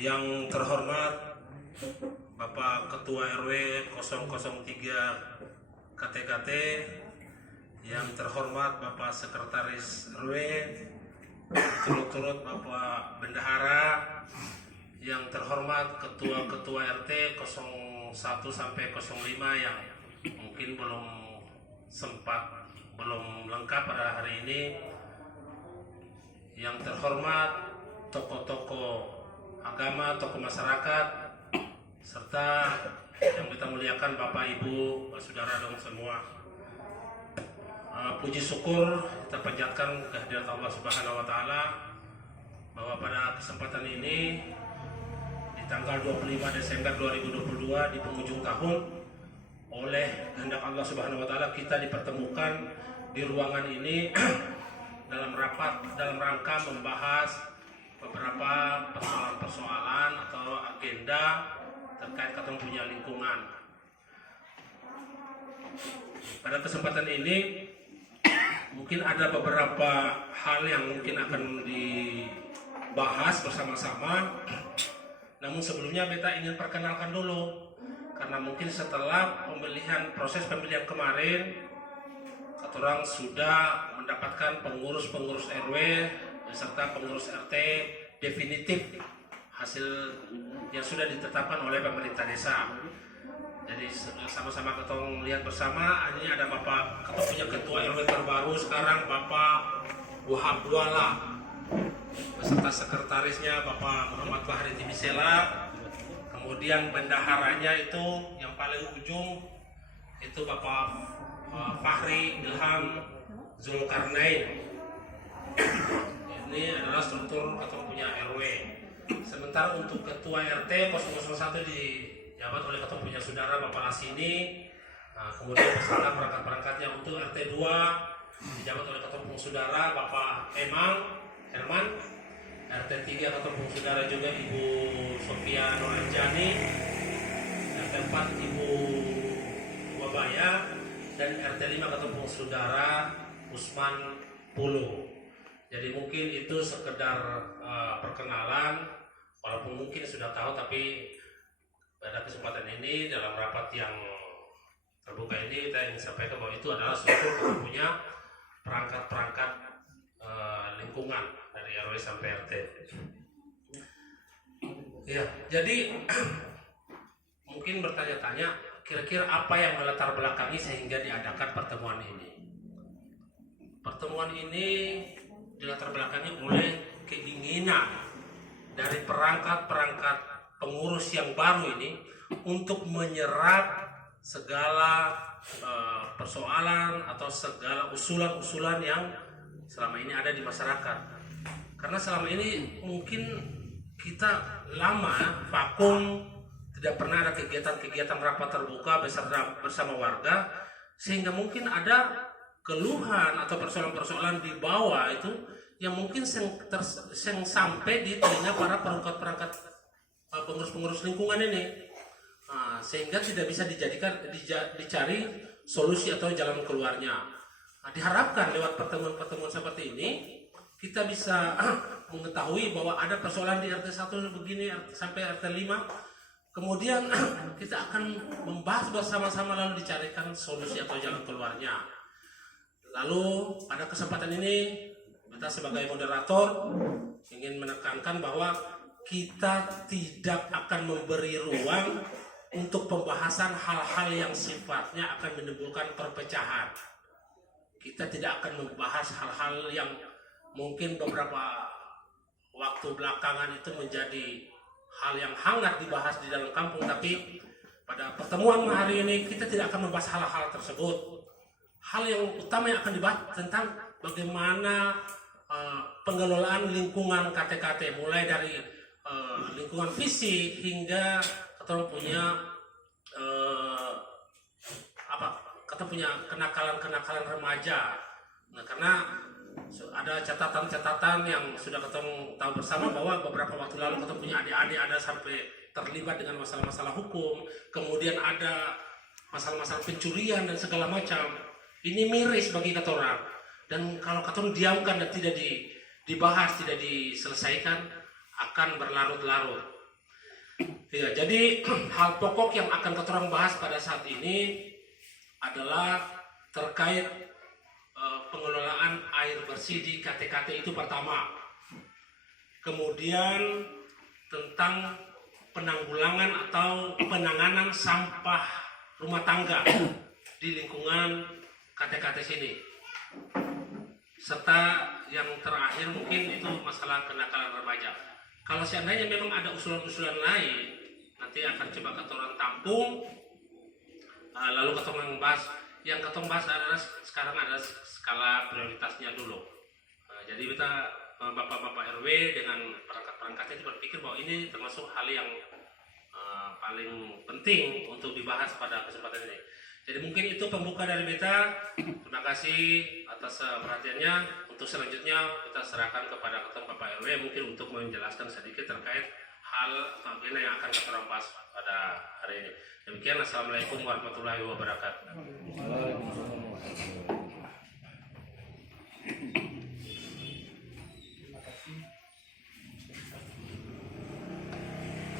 Yang terhormat Bapak Ketua RW 003 KTKT, yang terhormat Bapak Sekretaris RW, turut-turut Bapak Bendahara, yang terhormat Ketua-Ketua RT 01 sampai 05 yang mungkin belum lengkap pada hari ini, yang terhormat tokoh-tokoh agama, tokoh masyarakat, serta yang kita muliakan Bapak Ibu, saudara dan semua. Puji syukur kita panjatkan kehadirat Allah Subhanahu wa taala bahwa pada kesempatan ini di tanggal 25 Desember 2022 di penghujung tahun, oleh kehendak Allah Subhanahu wa taala kita dipertemukan di ruangan ini dalam rangka membahas beberapa persoalan-persoalan atau agenda terkait punya lingkungan. Pada kesempatan ini mungkin ada beberapa hal yang mungkin akan dibahas bersama-sama. Namun sebelumnya beta ingin perkenalkan dulu, karena mungkin setelah proses pemilihan kemarin, orang sudah mendapatkan pengurus RW beserta pengurus RT definitif hasil yang sudah ditetapkan oleh pemerintah desa. Jadi sama-sama kita lihat bersama. Ini ada Bapak punya ketua RW terbaru sekarang, Bapak Wahab Duala, beserta sekretarisnya Bapak Muhammad Fahri Tibisela. Kemudian bendaharanya itu yang paling ujung itu Bapak Fahri Ilham Zulkarnain. Ini adalah struktur ketua punya RW. Sementara untuk ketua RT 001 dijabat oleh ketua punya saudara Bapak Lasini. Kemudian beserta perangkat-perangkatnya untuk RT 2 dijabat oleh ketua punya saudara Bapak Herman. RT 3 ketua punya saudara juga Ibu Sofia Noranjani. RT 4 Ibu Wabaya, dan RT 5 ketua punya saudara Usman Pulu. Jadi mungkin itu sekedar perkenalan, walaupun mungkin sudah tahu, tapi pada kesempatan ini dalam rapat yang terbuka ini kita ingin sampaikan bahwa itu adalah struktur punya perangkat-perangkat lingkungan dari RW sampai RT. Ya, jadi mungkin bertanya-tanya kira-kira apa yang melatar belakangi sehingga diadakan pertemuan ini. Pertemuan ini dilatar belakangi oleh keinginan dari perangkat-perangkat pengurus yang baru ini untuk menyerap segala persoalan atau segala usulan-usulan yang selama ini ada di masyarakat. Karena selama ini mungkin kita lama vakum, tidak pernah ada kegiatan-kegiatan rapat terbuka bersama warga, sehingga mungkin ada keluhan atau persoalan-persoalan di bawah itu yang mungkin yang sampai di telinga para perangkat-perangkat pengurus-pengurus lingkungan ini, sehingga tidak bisa dicari solusi atau jalan keluarnya. Diharapkan lewat pertemuan-pertemuan seperti ini kita bisa mengetahui bahwa ada persoalan di RT 1 begini sampai RT 5. Kemudian kita akan membahas bersama-sama lalu dicarikan solusi atau jalan keluarnya. Lalu pada kesempatan ini kita sebagai moderator ingin menekankan bahwa kita tidak akan memberi ruang untuk pembahasan hal-hal yang sifatnya akan menimbulkan perpecahan. Kita tidak akan membahas hal-hal yang mungkin beberapa waktu belakangan itu menjadi hal yang hangat dibahas di dalam kampung, tapi pada pertemuan hari ini kita tidak akan membahas hal-hal tersebut. Hal yang utama yang akan dibahas tentang bagaimana pengelolaan lingkungan KTKT, mulai dari lingkungan fisik hingga kita punya kenakalan remaja. Nah, karena ada catatan-catatan yang sudah kita tahu bersama bahwa beberapa waktu lalu kita punya adik-adik ada sampai terlibat dengan masalah-masalah hukum, kemudian ada masalah-masalah pencurian dan segala macam. Ini miris bagi kata orang, dan kalau kata orang diamkan dan tidak dibahas, tidak diselesaikan, akan berlarut-larut. Ya, jadi hal pokok yang akan kita bahas pada saat ini adalah terkait pengelolaan air bersih di KT-KT itu pertama. Kemudian tentang penanggulangan atau penanganan sampah rumah tangga di lingkungan KT-KT sini. Serta yang terakhir mungkin itu masalah kenakalan remaja. Kalau seandainya memang ada usulan-usulan lain, nanti akan coba keturun tampung, lalu ketemu bahas. Yang ketemu bahas adalah sekarang ada skala prioritasnya dulu. Jadi kita Bapak-Bapak RW dengan perangkat-perangkatnya berpikir bahwa ini termasuk hal yang paling penting untuk dibahas pada kesempatan ini. Jadi mungkin itu pembuka dari beta. Terima kasih atas perhatiannya. Untuk selanjutnya kita serahkan kepada ketua Bapak RW mungkin untuk menjelaskan sedikit terkait hal agenda yang akan kita bahas pada hari ini. Demikian, assalamualaikum warahmatullahi wabarakatuh.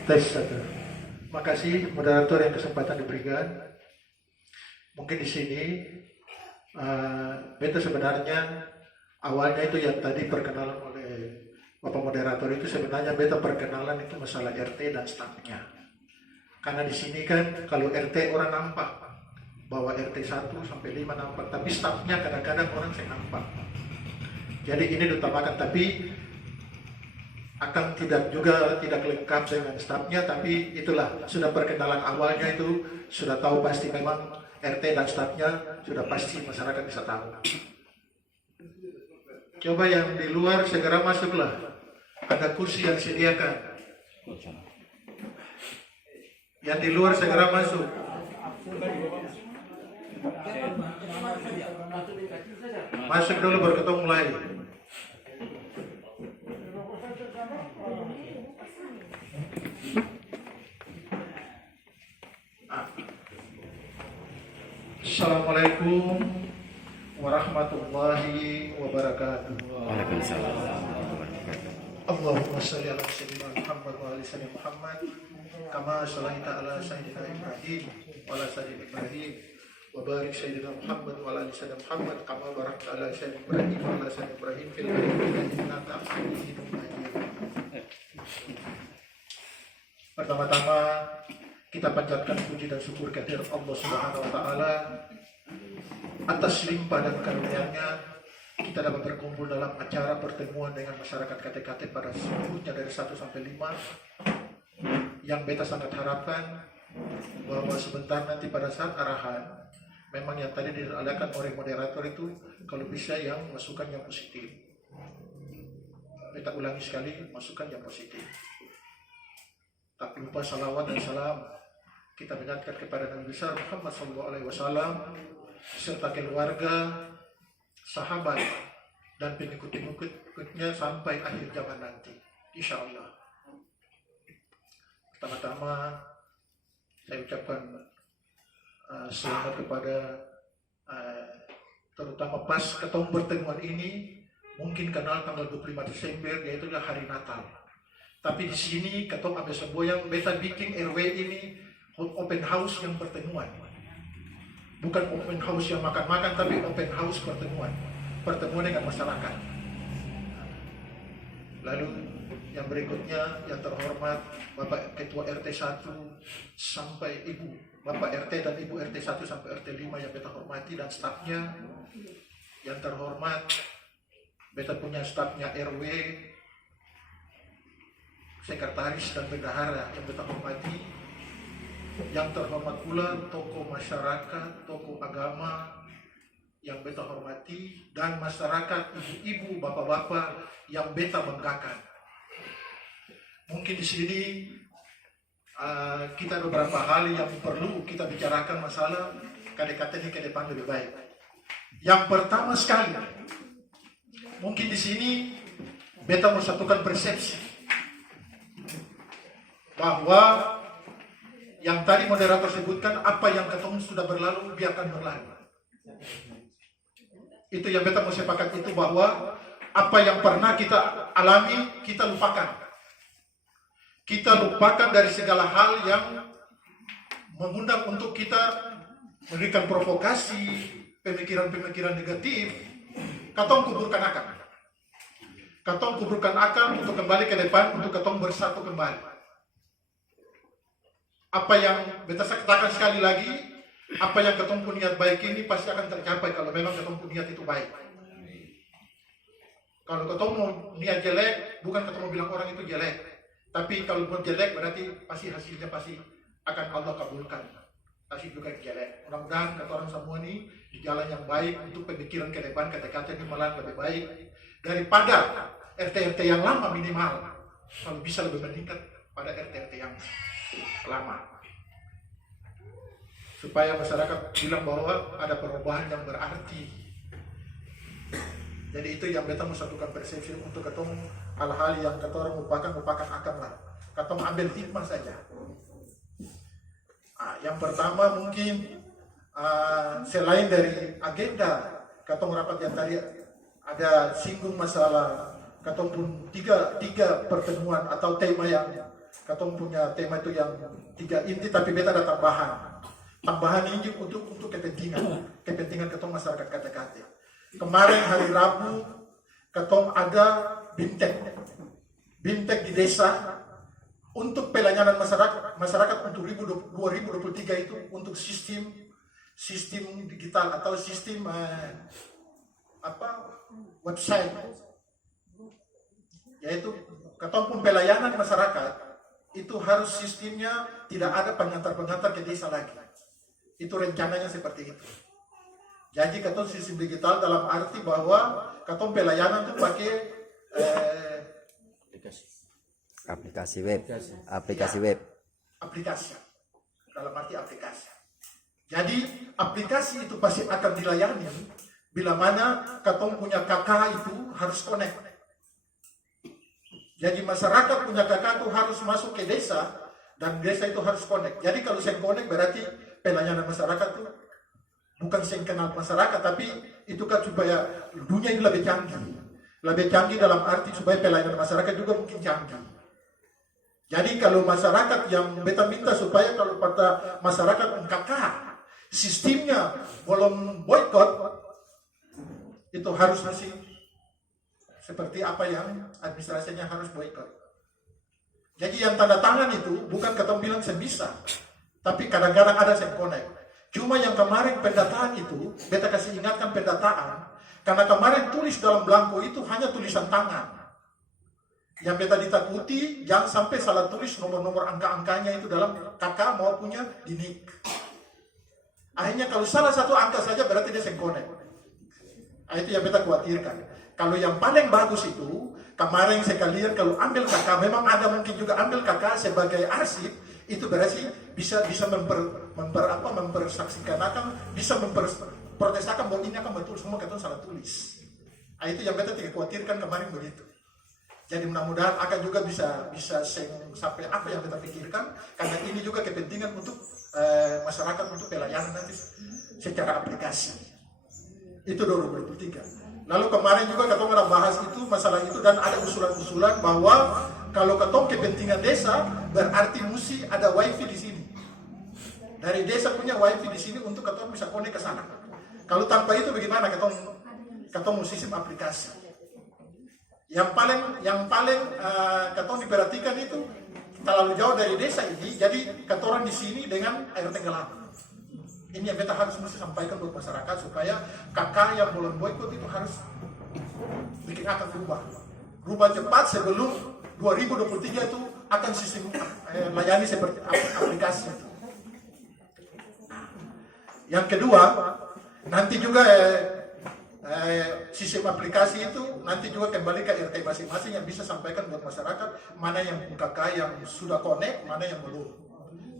Tes satu. Makasih moderator yang kesempatan diberikan. Mungkin di sini beta sebenarnya awalnya itu yang tadi perkenalan oleh Bapak moderator itu sebenarnya beta perkenalan itu masalah RT dan stafnya. Karena di sini kan kalau RT orang nampak bahwa RT 1 sampai 5 nampak, tapi stafnya kadang-kadang orang saya nampak. Jadi ini diutamakan, tapi akan tidak lengkap dengan stafnya, tapi itulah sudah perkenalan awalnya itu sudah tahu pasti memang RT dan stafnya sudah pasti masyarakat bisa tahu. Coba yang di luar segera masuklah, ada kursi yang disediakan. Yang di luar segera masuk. Masuk dulu baru kita mulai. Assalamualaikum warahmatullahi wabarakatuh. Waalaikumsalam warahmatullahi wabarakatuh. Allahumma shalli ala sayyidina Muhammad wa ala sayyidina Muhammad kama shallaita ala sayyidina Ibrahim wa ala sayyidina Ibrahim wa barik sayyidina Muhammad wa ala sayyidina Muhammad kama barakta ala sayyidina Ibrahim wa ala sayyidina Ibrahim fil alamin innaka Hamidum Majid. Pertama-tama kita panjatkan puji dan syukur kehadirat Allah Subhanahu wa taala atas limpah dan karunia-Nya kita dapat berkumpul dalam acara pertemuan dengan masyarakat KT-KT pada seluruhnya dari 1 sampai 5 yang beta sangat harapkan bahwa sebentar nanti pada saat arahan memang yang tadi diadakan oleh moderator itu kalau bisa yang masukan yang positif. Beta ulangi sekali, masukan yang positif. Tak lupa salawat dan salam kita mengingatkan kepada Nabi besar Muhammad SAW serta keluarga, sahabat dan pengikut-pengikutnya sampai akhir zaman nanti, insya Allah. Pertama-tama saya ucapkan selamat kepada terutama pas ketemu pertemuan ini, mungkin kenal tanggal 25 Desember yaitu hari Natal. Tapi di sini ketua Abe Semboyang beta bikin RW ini open house yang pertemuan. Bukan open house yang makan-makan, tapi open house pertemuan. Pertemuan dengan masyarakat. Lalu yang berikutnya yang terhormat Bapak Ketua RT 1 sampai Ibu Bapak RT dan Ibu RT 1 sampai RT 5 yang beta hormati dan stafnya. Yang terhormat beta punya stafnya RW, sekretaris dan bendahara yang beta hormati. Yang terhormat pula tokoh masyarakat, tokoh agama yang beta hormati, dan masyarakat ibu-ibu, bapak-bapak yang beta banggakan. Mungkin di sini kita beberapa hal yang perlu kita bicarakan masalah KT-KT ini ke depan lebih baik. Yang pertama sekali, mungkin di sini beta mau satukan persepsi bahwa yang tadi moderator sebutkan, apa yang ketemu sudah berlalu, biarkan berlalu. Itu yang beta mau sepakat itu, bahwa apa yang pernah kita alami, kita lupakan. kita lupakan dari segala hal yang mengundang untuk kita memberikan provokasi, pemikiran-pemikiran negatif. Katong kuburkan akal. Katong kuburkan akal untuk kembali ke depan, untuk katong bersatu kembali. Apa yang beta katakan sekali lagi, apa yang katong punya niat baik ini pasti akan tercapai kalau memang katong punya niat itu baik. Kalau katong mau niat jelek, bukan katong mau bilang orang itu jelek, tapi kalau mau jelek berarti pasti hasilnya pasti akan Allah kabulkan. Pasti juga jelek. Mudah-mudahan kata orang semua ini di jalan yang baik untuk pemikiran ke depan, kata-kata ini malah lebih baik daripada RT-RT yang lama minimal. Kalau bisa lebih meningkat pada RT-RT yang lama. Supaya masyarakat bilang bahwa ada perubahan yang berarti. Jadi itu yang beta mau satukan persepsi untuk ketemu hal-hal yang kata orang lupakan akan lah. Kata ambil hikmah saja. Yang pertama mungkin selain dari agenda katong rapat yang tadi ada singgung masalah katong pun tiga pertemuan atau tema yang katong punya tema itu yang 3 inti, tapi beta ada tambahan ini untuk kepentingan katong masyarakat kata-kata. Kemarin hari Rabu katong ada bintek di desa untuk pelayanan masyarakat untuk 2023 itu untuk sistem digital atau sistem website, yaitu ketemu pelayanan masyarakat itu harus sistemnya tidak ada pengantar ke desa lagi. Itu rencananya seperti itu. Jadi ketemu sistem digital dalam arti bahwa ketemu pelayanan itu pakai aplikasi web. Aplikasi. Dalam arti aplikasi. Jadi aplikasi itu pasti akan dilayani bila mana katong punya kakak itu harus connect. Jadi masyarakat punya kakak itu harus masuk ke desa dan desa itu harus connect. Jadi kalau saya connect berarti pelayanan masyarakat itu bukan saya kenal masyarakat, tapi itu kan supaya dunia ini lebih canggih. Lebih canggih dalam arti supaya pelayanan masyarakat juga mungkin canggih. Jadi kalau masyarakat yang beta minta supaya kalau pada masyarakat kakak sistemnya belum boykot, itu harus masih seperti apa yang administrasinya harus boykot. Jadi yang tanda tangan itu bukan ketemu bilang saya bisa, tapi kadang-kadang ada saya connect. Cuma yang kemarin pendataan itu, beta kasih ingatkan pendataan, karena kemarin tulis dalam belangko itu hanya tulisan tangan. Yang beta ditakuti, jangan sampai salah tulis nomor-nomor angka-angkanya itu dalam kakak maupunnya di NIK. Akhirnya kalau salah satu angka saja berarti dia sengkonek. Itu yang beta khawatirkan. Kalau yang paling bagus itu, kemarin sekalian kalau ambil kakak, memang ada mungkin juga ambil kakak sebagai arsip, itu berarti bisa mempersaksikan akan, bisa memprotestakan bahwa ini akan betul semua kata salah tulis. Itu yang beta tidak khawatirkan kemarin begitu. Jadi mudah-mudahan akan juga bisa sampai apa yang kita pikirkan, karena ini juga kepentingan untuk masyarakat untuk pelayanan nanti secara aplikasi. Itu 2023. Lalu kemarin juga ketong ada bahas itu masalah itu dan ada usulan-usulan bahwa kalau ketong kepentingan desa berarti mesti ada wifi di sini. Dari desa punya wifi di sini untuk ketong bisa connect ke sana. Kalau tanpa itu bagaimana ketong sistem aplikasi? Yang paling katong diperhatikan itu terlalu jauh dari desa ini, jadi katoran di sini dengan air tenggelam. Ini yang kita harus mesti sampaikan buat masyarakat supaya kakak yang belum boykot itu harus bikin akan berubah cepat sebelum 2023 itu akan sistem layani seperti aplikasi. Yang kedua, nanti juga sistem aplikasi itu nanti juga kembali ke RT masing-masing yang bisa sampaikan buat masyarakat mana yang kakak yang sudah connect, mana yang belum.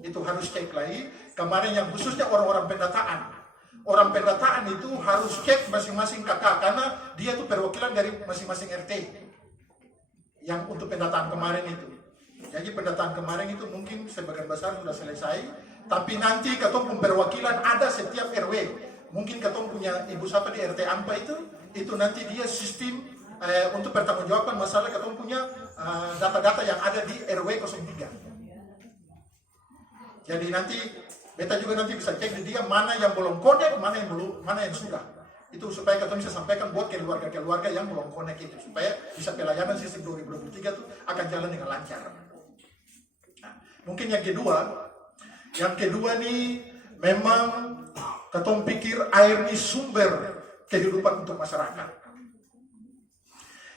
Itu harus cek lagi. Kemarin yang khususnya orang-orang pendataan. Orang pendataan itu harus cek masing-masing kakak karena dia itu perwakilan dari masing-masing RT. Yang untuk pendataan kemarin itu. Jadi pendataan kemarin itu mungkin sebagian besar sudah selesai, tapi nanti ketemu perwakilan ada setiap RW. Mungkin ketemu punya ibu siapa di RT Ampa itu nanti dia sistem untuk pertanggungjawaban masalah ketemu punya data-data yang ada di RW 03. Jadi nanti beta juga nanti bisa cek di dia mana yang belum connect, mana yang sudah. Itu supaya kita bisa sampaikan buat keluarga-keluarga yang belum connect itu, supaya bisa pelayanan sistem 2023 itu akan jalan dengan lancar. Nah, mungkin yang kedua nih memang ketong pikir air ini sumber kehidupan untuk masyarakat.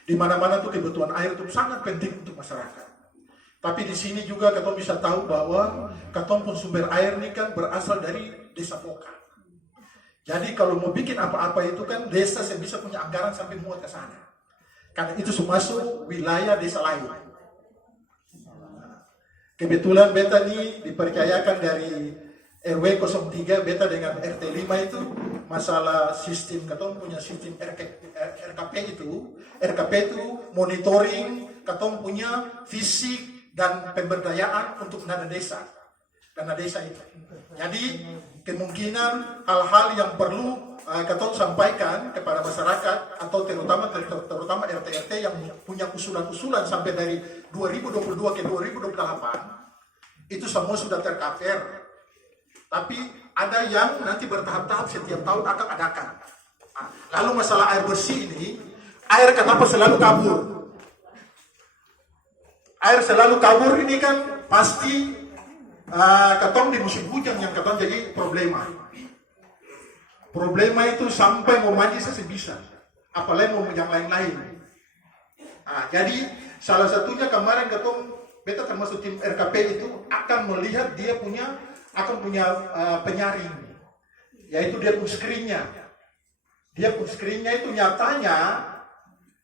Di mana-mana tuh kebutuhan air itu sangat penting untuk masyarakat. Tapi di sini juga ketong bisa tahu bahwa ketong pun sumber air ini kan berasal dari desa Poka. Jadi kalau mau bikin apa-apa itu kan desa yang bisa punya anggaran sampai muat ke sana. Karena itu masuk wilayah desa lain. Kebetulan beta ini dipercayakan dari RW 03 beta dengan RT 5 itu masalah sistem, ketong punya sistem RKP itu. RKP itu monitoring ketong punya fisik dan pemberdayaan untuk dana desa itu. Jadi kemungkinan hal-hal yang perlu ketong sampaikan kepada masyarakat atau terutama RT-RT yang punya usulan-usulan sampai dari 2022 ke 2028 itu semua sudah tercover. Tapi ada yang nanti bertahap-tahap setiap tahun akan adakan. Lalu masalah air bersih ini, air kenapa selalu kabur? Air selalu kabur ini kan pasti ketong di musim hujan yang ketong jadi problema. Problema itu sampai mau mandi sebisa, apalagi mau yang lain-lain. Jadi salah satunya kemarin ketong beta termasuk tim RKP itu akan melihat dia punya penyaring, yaitu dia pun screennya. Dia pun screennya itu nyatanya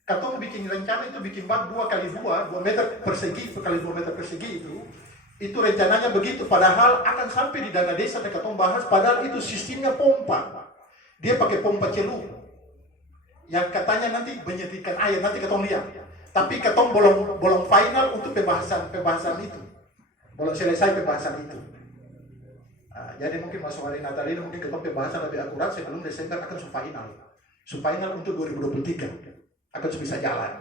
ketong bikin rencana itu bikin bak 2x2 meter persegi kali 2 meter persegi itu rencananya begitu, padahal akan sampai di dana desa yang ketong bahas, padahal itu sistemnya pompa. Dia pakai pompa celup yang katanya nanti menyediakan air, nanti ketong lihat. Tapi ketong belum final untuk pembahasan itu, belum selesai pembahasan itu. Jadi mungkin masuk hari Natal ini mungkin ketong pembahasan lebih akurat sebelum Desember akan final untuk 2023 akan bisa jalan.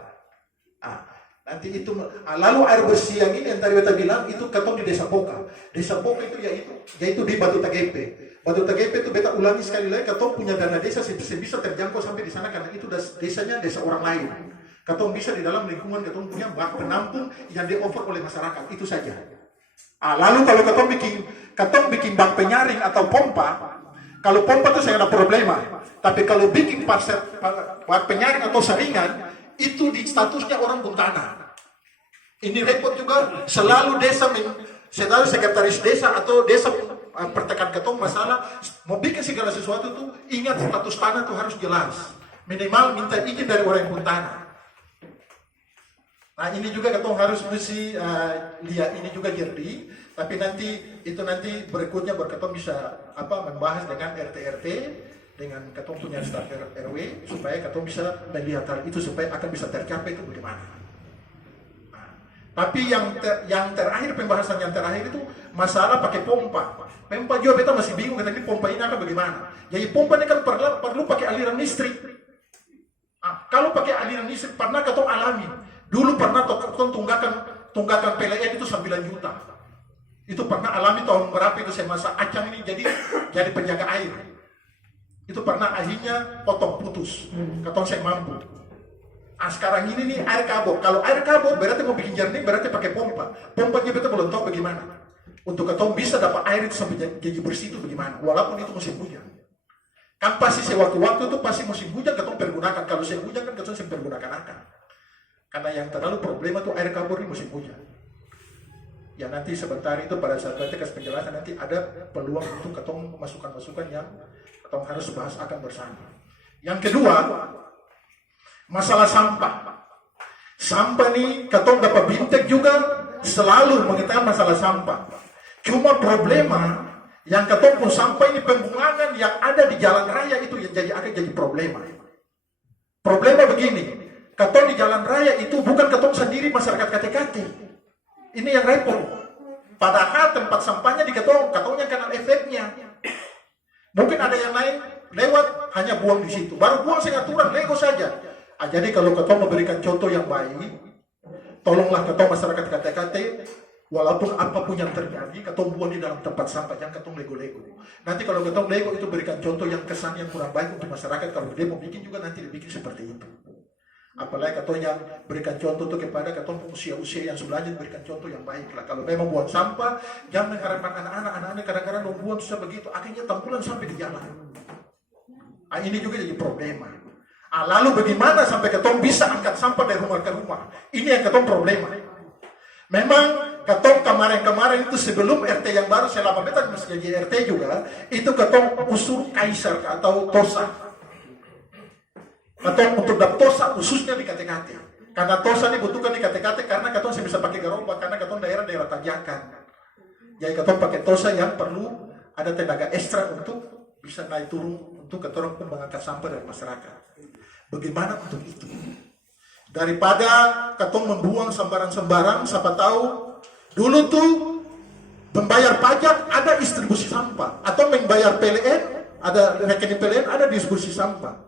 Nanti itu lalu air bersih yang ini yang tadi beta bilang itu ketong di desa Poka. Desa Poka itu yaitu di Batu Tagepe. Batu Tagepe itu beta ulangi sekali lagi, ketong punya dana desa bisa terjangkau sampai di sana karena itu desanya desa orang lain. Ketong bisa di dalam lingkungan ketong punya bak penampung yang di-offer oleh masyarakat, itu saja. Lalu kalau ketong bikin bak penyaring atau pompa, kalau pompa itu saya ada problema. Tapi kalau bikin bak penyaring atau saringan, itu di statusnya orang Buntana. Ini repot juga, selalu sekretaris desa atau desa pertekan ketong masalah mau bikin segala sesuatu tuh ingat status tanah tuh harus jelas. Minimal minta izin dari orang Buntana. Nah ini juga ketong harus mesti lihat ini juga jernih. Tapi nanti berikutnya ketong bisa membahas dengan RT-RT, dengan ketong punya staf RW supaya ketong bisa melihat hal itu supaya akan bisa tercapai itu bagaimana. Tapi yang terakhir, pembahasan yang terakhir itu masalah pakai pompa. Pompa juga beta masih bingung ini pompa ini akan bagaimana. Jadi pompa ini kan perlu pakai aliran listrik. Kalau pakai aliran listrik pernah ketong alami. Dulu pernah ketong tunggakan PLN itu 9 juta. Itu pernah alami tahun berapa itu saya masa Acang ini jadi penjaga air. Itu pernah akhirnya potong putus. Ketong saya mampu. Sekarang ini nih air kabut. Kalau air kabut berarti mau bikin jernih berarti pakai pompa. Pompanya kita belum tahu bagaimana. Untuk ketong bisa dapat air itu sampai jadi bersih itu bagaimana. Walaupun itu musim hujan. Kan pasti sewaktu-waktu itu pasti musim hujan ketong pergunakan. Kalau musim hujan kan ketong saya pergunakan akan. Karena yang terlalu problema itu air kabut ini musim hujan. Ya nanti sebentar itu pada saat nanti kasih penjelasan nanti ada peluang untuk ketong masukan-masukan yang ketong harus bahas akan bersama. Yang kedua, masalah sampah. Sampah nih ketong dapat bintek juga selalu mengetahui masalah sampah. Cuma problema yang ketong pun sampah ini pembuangan yang ada di jalan raya itu yang akan jadi problema. Problema begini, ketong di jalan raya itu bukan ketong sendiri masyarakat KTKT. Ini yang repot. Padahal tempat sampahnya di ketongnya kenal efeknya. Mungkin ada yang lain lewat hanya buang di situ. Baru buang sengaturan, lego saja. Jadi kalau ketong memberikan contoh yang baik, tolonglah ketong masyarakat KTKT, walaupun apapun yang terjadi, ketong buang di dalam tempat sampah, jangan ketong lego-lego. Nanti kalau ketong lego itu berikan contoh yang kesan yang kurang baik untuk masyarakat, kalau dia mau bikin juga nanti dibikin seperti itu. Apalagi ketong yang berikan contoh itu kepada ketong usia-usia yang sebelahnya, berikan contoh yang baik lah. Kalau memang buang sampah, jangan mengharapkan anak-anak kadang-kadang membuang susah begitu, akhirnya tampulan sampai di jalan. Ini juga jadi problema. Lalu bagaimana sampai ketong bisa angkat sampah dari rumah ke rumah? Ini yang ketong problema. Memang ketong kemarin-kemarin itu sebelum RT yang baru, selama beta masih jadi RT juga, itu ketong usul kaisar atau tosa. Ketong untuk tosa khususnya di KTKT. Karena tosa dibutuhkan di KTKT karena ketong bisa pakai gerobak, karena ketong daerah-daerah tanjakan. Jadi ketong pakai tosa yang perlu ada tenaga ekstra untuk bisa naik turun untuk ketong mengangkat sampah dari masyarakat. Bagaimana untuk itu? Daripada ketong membuang sembarang-sembarang, siapa tahu dulu tuh membayar pajak ada distribusi sampah, atau membayar PLN ada rekening PLN ada distribusi sampah.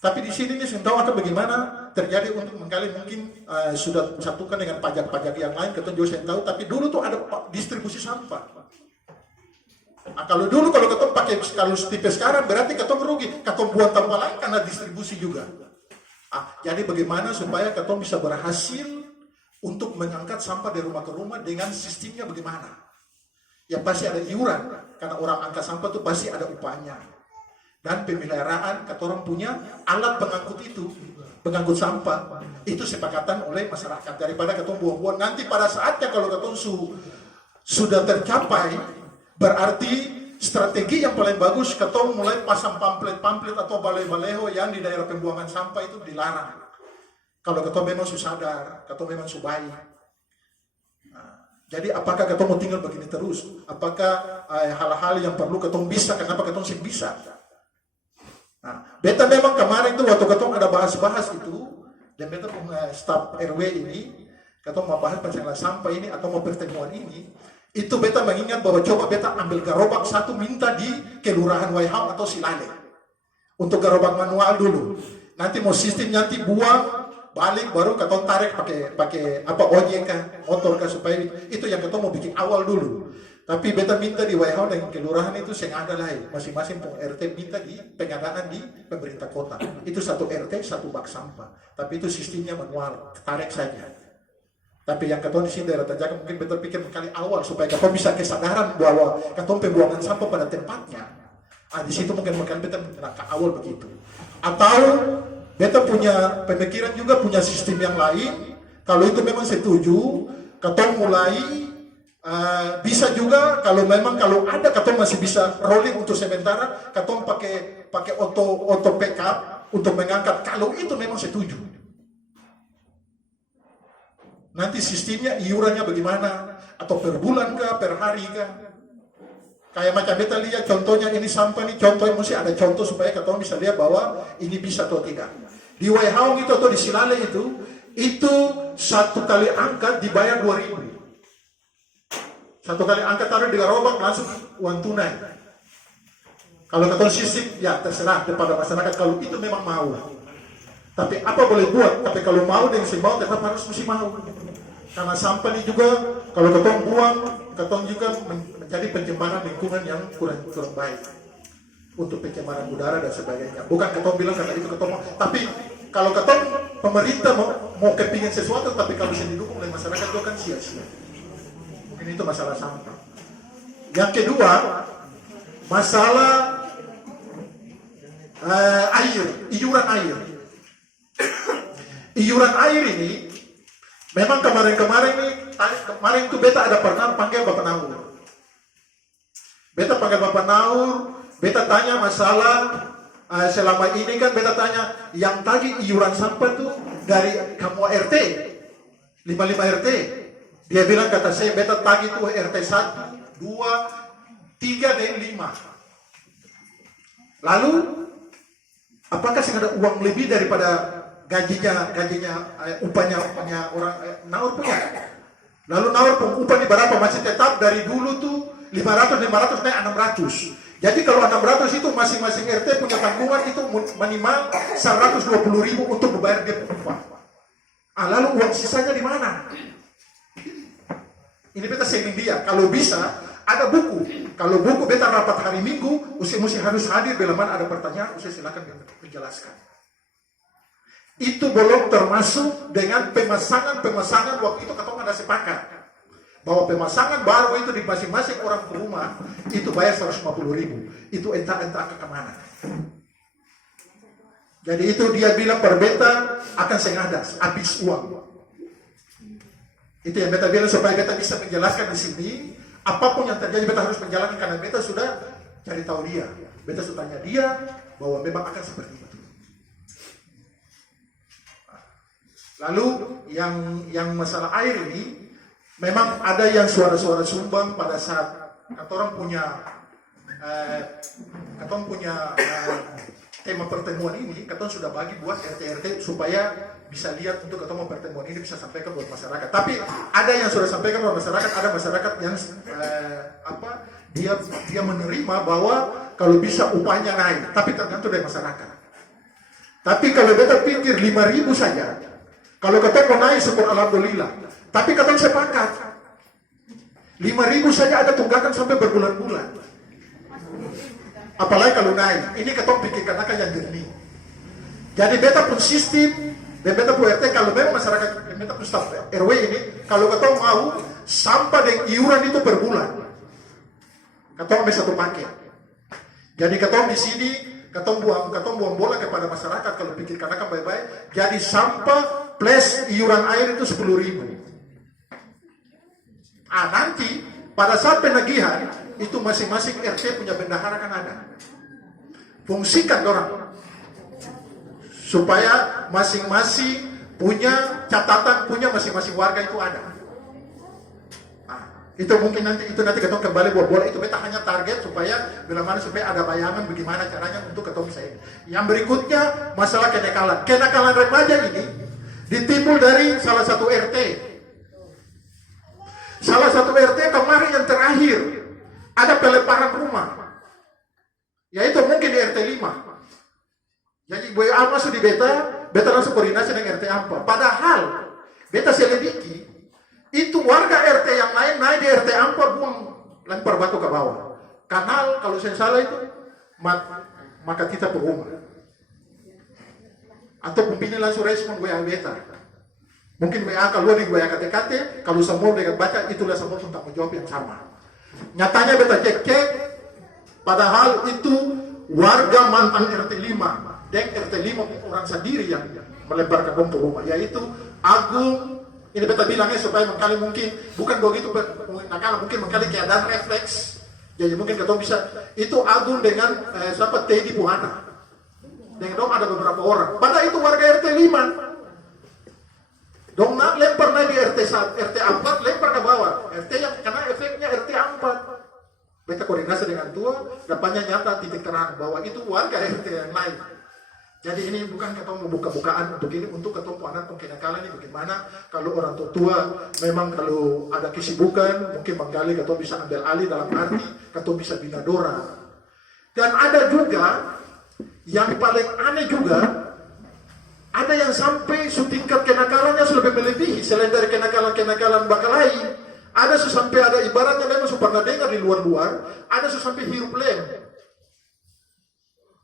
Tapi di sini nih saya tahu akan bagaimana terjadi untuk menggali mungkin sudah satukan dengan pajak-pajak yang lain, ketong juga saya tahu. Tapi dulu tuh ada distribusi sampah. Kalau dulu kalau ketong pakai kalau tipe sekarang berarti ketong rugi, ketong buat tambah lain karena distribusi juga. Jadi bagaimana supaya ketong bisa berhasil untuk mengangkat sampah dari rumah ke rumah dengan sistemnya bagaimana? Ya pasti ada iuran, karena orang angkat sampah tuh pasti ada upahnya. Dan pemeliharaan ketong punya alat pengangkut itu, pengangkut sampah itu sepakatan oleh masyarakat, daripada ketong buang-buang. Nanti pada saatnya kalau ketong sudah tercapai, berarti strategi yang paling bagus ketong mulai pasang pamflet atau balai-baleho yang di daerah pembuangan sampah itu dilarang. Kalau ketong memang sadar, ketong memang baik. Jadi apakah ketong mau tinggal begini terus? Apakah hal-hal yang perlu ketong bisa? Kenapa ketong sih bisa? Beta memang kemarin tuh waktu ketong ada bahas-bahas itu, dan beta punya staf RW ini, ketong mau bahas masalah sampah ini atau mau pertemuan ini, itu beta mengingat bahwa coba beta ambil gerobak satu minta di kelurahan Waihau atau Silale untuk gerobak manual dulu. Nanti mau sistem nanti buang balik baru ketong tarik pakai apa ojek kah, motor kah, supaya itu yang ketong mau bikin awal dulu. Tapi beta minta di Waihau dan kelurahan itu saya ada lah, masing-masing RT minta di pengadaan di pemerintah kota. Itu satu RT satu bak sampah. Tapi itu sistemnya manual, tarik saja. Tapi yang ketong di sini daerah Tanjakan mungkin beta pikir kali awal supaya ketong bisa kesadaran bahwa ketong pembuangan sampah pada tempatnya. Di situ mungkin beta ke awal begitu. Atau beta punya pemikiran juga, punya sistem yang lain. Kalau itu memang setuju, ketong mulai bisa juga kalau ada ketong masih bisa rolling untuk sementara, ketong pakai auto backup untuk mengangkat. Kalau itu memang setuju. Nanti sistemnya iurannya bagaimana? Atau per bulan kah, per hari kah? Kayak macam beta lihat contohnya ini sampah nih, contohnya mesti ada contoh supaya ketong bisa lihat bahwa ini bisa atau tidak. Di Waihau itu atau di Silale itu satu kali angkat dibayar 2.000. Satu kali angkat taruh di gerobak langsung uang tunai. Kalau ketong sistem ya terserah kepada masyarakat kalau itu memang mau. Tapi apa boleh buat? Tapi kalau mau dengan si mau tetap harus mesti mau. Karena sampah ini juga kalau ketong buang, ketong juga menjadi pencemaran lingkungan yang kurang baik untuk pencemaran udara dan sebagainya. Bukan ketong bilang karena itu ketong mau. Tapi kalau ketong pemerintah mau kepingin sesuatu, tapi kalau bisa didukung oleh masyarakat itu kan sia-sia. Mungkin itu masalah sampah. Yang kedua, masalah air, iuran air. Iuran air ini memang kemarin itu beta ada pernah panggil Bapak Naur. Beta panggil Bapak Naur, beta tanya masalah selama ini kan beta tanya yang tagih iuran sampah tuh dari kamu RT 55 RT. Dia bilang kata saya beta tagih tuh RT 1, 2, 3 dan 5. Lalu apakah sih ada uang lebih daripada gajinya upahnya orang Naur punya? Lalu Naur upah di berapa masih tetap dari dulu tuh 500 naik 600. Jadi kalau 600 itu masing-masing RT punya tanggungan itu minimal 120.000 untuk membayar dia upah. Lalu uang sisanya di mana? Ini beta sharing dia. Kalau bisa ada buku. Kalau buku beta rapat hari Minggu, mesti harus hadir. Bila mana ada pertanyaan, silakan menjelaskan. Itu belum termasuk dengan pemasangan waktu itu katong ada sepakat bahwa pemasangan baru itu di masing-masing orang ke rumah itu bayar 150.000. Itu entah ke kemana. Jadi itu dia bilang per beta akan sengadas, habis uang. Itu yang beta bilang supaya beta bisa menjelaskan di sini. Apapun yang terjadi beta harus menjalankan karena beta sudah cari tahu dia. Beta sudah tanya dia bahwa memang akan seperti itu. Lalu yang masalah air ini memang ada yang suara-suara sumbang pada saat katong punya tema pertemuan ini, katong sudah bagi buat RT supaya bisa lihat untuk ketemu pertemuan ini bisa sampaikan buat masyarakat. Tapi ada yang sudah sampaikan buat masyarakat, ada masyarakat yang dia menerima bahwa kalau bisa upahnya naik, tapi tergantung dari masyarakat. Tapi kalau beta pikir 5.000 saja, kalau ketemu mau naik syukur alhamdulillah. Tapi ketemu sepakat 5.000 saja ada tunggakan sampai berbulan-bulan. Apalagi kalau naik, ini ketemu pikirkan akan yang jernih. Jadi beta pun sistem dan beta pun RT kalau memang masyarakat beta pun staf RW ini kalau ketemu mau sampah dan iuran itu per bulan. Ketemu ambil satu paket. Jadi ketemu di sini ketemu buang bola kepada masyarakat kalau pikirkan akan baik-baik. Jadi sampah plus iuran air itu 10.000. Nanti pada saat penagihan itu masing-masing RT punya bendahara kan ada. Fungsikan orang supaya masing-masing punya catatan, punya masing-masing warga itu ada. Itu mungkin nanti ketemu kembali buat bola itu beta hanya target supaya bila mana supaya ada bayangan bagaimana caranya untuk ketemu saya. Yang berikutnya masalah kenakalan. Kenakalan remaja ini ditimbul dari salah satu RT. Salah satu RT kemarin yang terakhir ada pelemparan rumah. Yaitu mungkin di RT 5. Jadi WA masuk di beta langsung koordinasi dengan RT 4. Padahal beta selidiki itu warga RT yang lain naik di RT 4 buang lempar batu ke bawah. Kanal kalau saya salah itu maka kita berumah. Atau pembina langsung respon WA beta. Mungkin WA kalau di WA KTKT, kalau semua dengan baca itulah semua tanggung jawab yang sama. Nyatanya beta cek, padahal itu warga mantan RT 5 dan RT 5 orang sendiri yang melemparkan bom ke rumah, yaitu Agung. Ini beta bilangnya supaya mengkali mungkin bukan begitu nakal, mungkin mengkali keadaan refleks. Jadi mungkin ketemu bisa itu Agung dengan siapa Teddy Buhana. Dengan dong ada beberapa orang. Padahal itu warga RT 5. Dong lempar naik di RT 4 lempar ke bawah. RT yang karena efeknya RT 4. Beta koordinasi dengan tua, dapatnya nyata titik terang bahwa itu warga RT yang lain. Jadi ini bukan ketemu buka-bukaan untuk ini, untuk ketemu anak kenakalan ini bagaimana kalau orang tua memang kalau ada kesibukan mungkin menggali ketemu bisa ambil alih dalam arti ketemu bisa bina dora. Dan ada juga yang paling aneh juga, ada yang sampai setingkat kenakalannya sudah melebihi selain dari kenakalan bakal lain. Ada sampai ada ibaratnya memang pernah dengar di luar-luar, ada sampai hirup lem.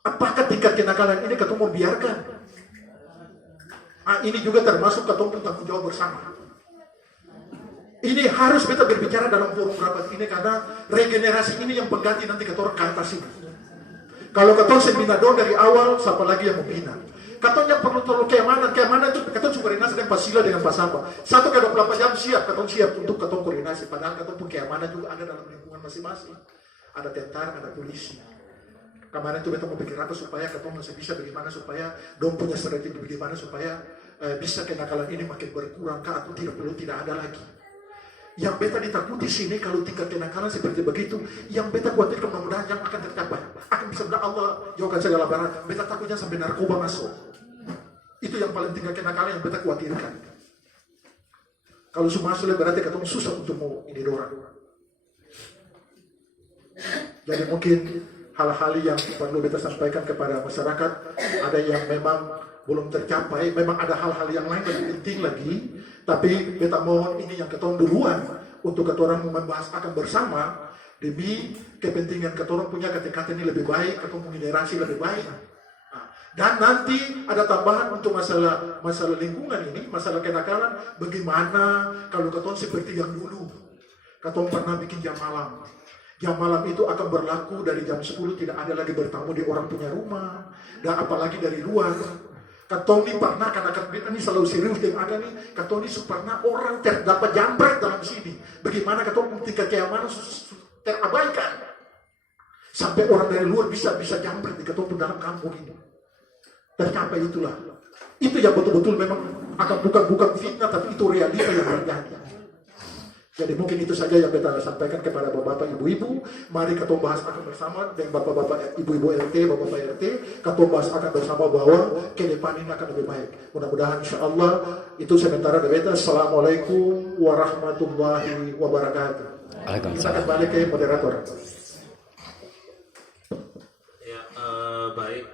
Apakah tingkat kenakalan ini ketemu biarkan? Ini juga termasuk ketemu tanggung jawab bersama. Ini harus kita berbicara dalam forum rapat ini karena regenerasi ini yang pengganti nanti ketua ke atas ini. Kalau ketua seminar dong dari awal, siapa lagi yang membina? Ketua yang perlu tolong keamanan itu ketua koordinasi dengan Pasila dengan Pasapa. 1/24 jam siap, ketua siap untuk ketua koordinasi. Padahal ketua pun keamanan juga ada dalam lingkungan masing-masing. Ada tentara, ada polisi. Kemarin itu kita mau pikir apa supaya ketemu masih bisa bagaimana supaya dong punya strategi bagaimana supaya bisa kenakalan ini makin berkurang atau tidak ada lagi. Yang beta ditakuti sini kalau tingkat kenakalan seperti begitu, yang beta khawatirkan mudah-mudahan yang akan tercapai akan bisa benar Allah jauhkan segala barang. Beta takutnya sampai narkoba masuk. Itu yang paling tingkat kenakalan yang beta khawatirkan. Kalau semua sulit berarti ketemu susah untuk mau ini dorang. Jadi mungkin hal-hal yang perlu kita sampaikan kepada masyarakat, ada yang memang belum tercapai. Memang ada hal-hal yang lain yang penting lagi, tapi beta mohon ini yang keton duluan untuk keton membahas akan bersama demi kepentingan keton punya KTKT ini lebih baik, keton punya generasi lebih baik. Nah, dan nanti ada tambahan untuk masalah lingkungan ini, masalah kenakalan. Bagaimana kalau keton seperti yang dulu, keton pernah bikin jam malam. Jam malam itu akan berlaku dari jam 10, tidak ada lagi bertamu di orang punya rumah, dan apalagi dari luar. Katong ini pernah, karena ini selalu serius yang ada nih, katong ini pernah orang terdapat jambret dalam sini. Bagaimana katong tingkat keamanan terabaikan, sampai orang dari luar bisa jambret di katong dalam kampung ini. Tercapai itulah. Itu yang betul-betul memang akan bukan fitnah, tapi itu realita yang terjadi. Jadi mungkin itu saja yang kita sampaikan kepada bapak-bapak, ibu-ibu. Mari kita bahas akan bersama dengan bapak-bapak, ibu-ibu RT, bapak-bapak RT. Kita bahas akan bersama bahwa ke depan ini akan lebih baik. Mudah-mudahan insya Allah itu sementara dari kita. Assalamualaikum warahmatullahi wabarakatuh. Kita kembali ke moderator. Ya, baik.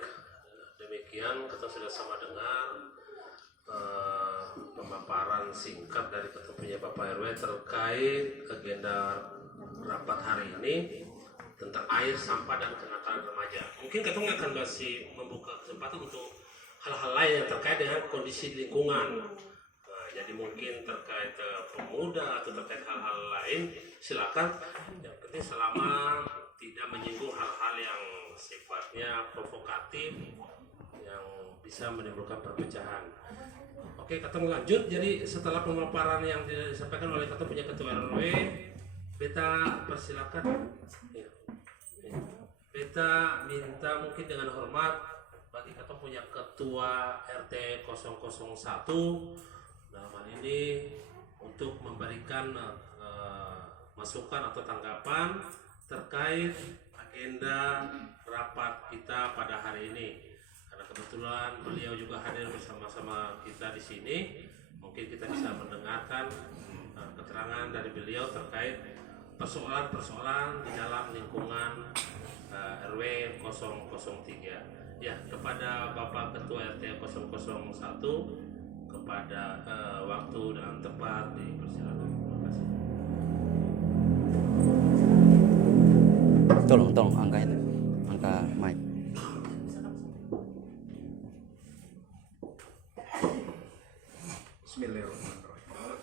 Demikian kita sudah sama dengar pemaparan singkat dari ketuanya Bapak RW terkait agenda rapat hari ini tentang air, sampah, dan kenakalan remaja. Mungkin kita akan masih membuka kesempatan untuk hal-hal lain yang terkait dengan kondisi lingkungan. Jadi mungkin terkait pemuda atau terkait hal-hal lain, silakan. Yang penting selama tidak menyinggung hal-hal yang sifatnya provokatif yang bisa menimbulkan perpecahan. Oke, kita lanjut. Jadi setelah pemaparan yang disampaikan oleh kita punya ketua RW, beta persilakan. Ya. Beta minta mungkin dengan hormat bagi kita punya ketua RT 001 dalam hal ini untuk memberikan masukan atau tanggapan terkait agenda rapat kita pada hari ini. Kebetulan beliau juga hadir bersama-sama kita di sini. Mungkin kita bisa mendengarkan keterangan dari beliau terkait persoalan-persoalan di dalam lingkungan RW 003. Ya, kepada Bapak Ketua RT 001, kepada waktu dan tempat dipersilakan. Terima kasih. Tolong angka mic. Bismillahirrahmanirrahim.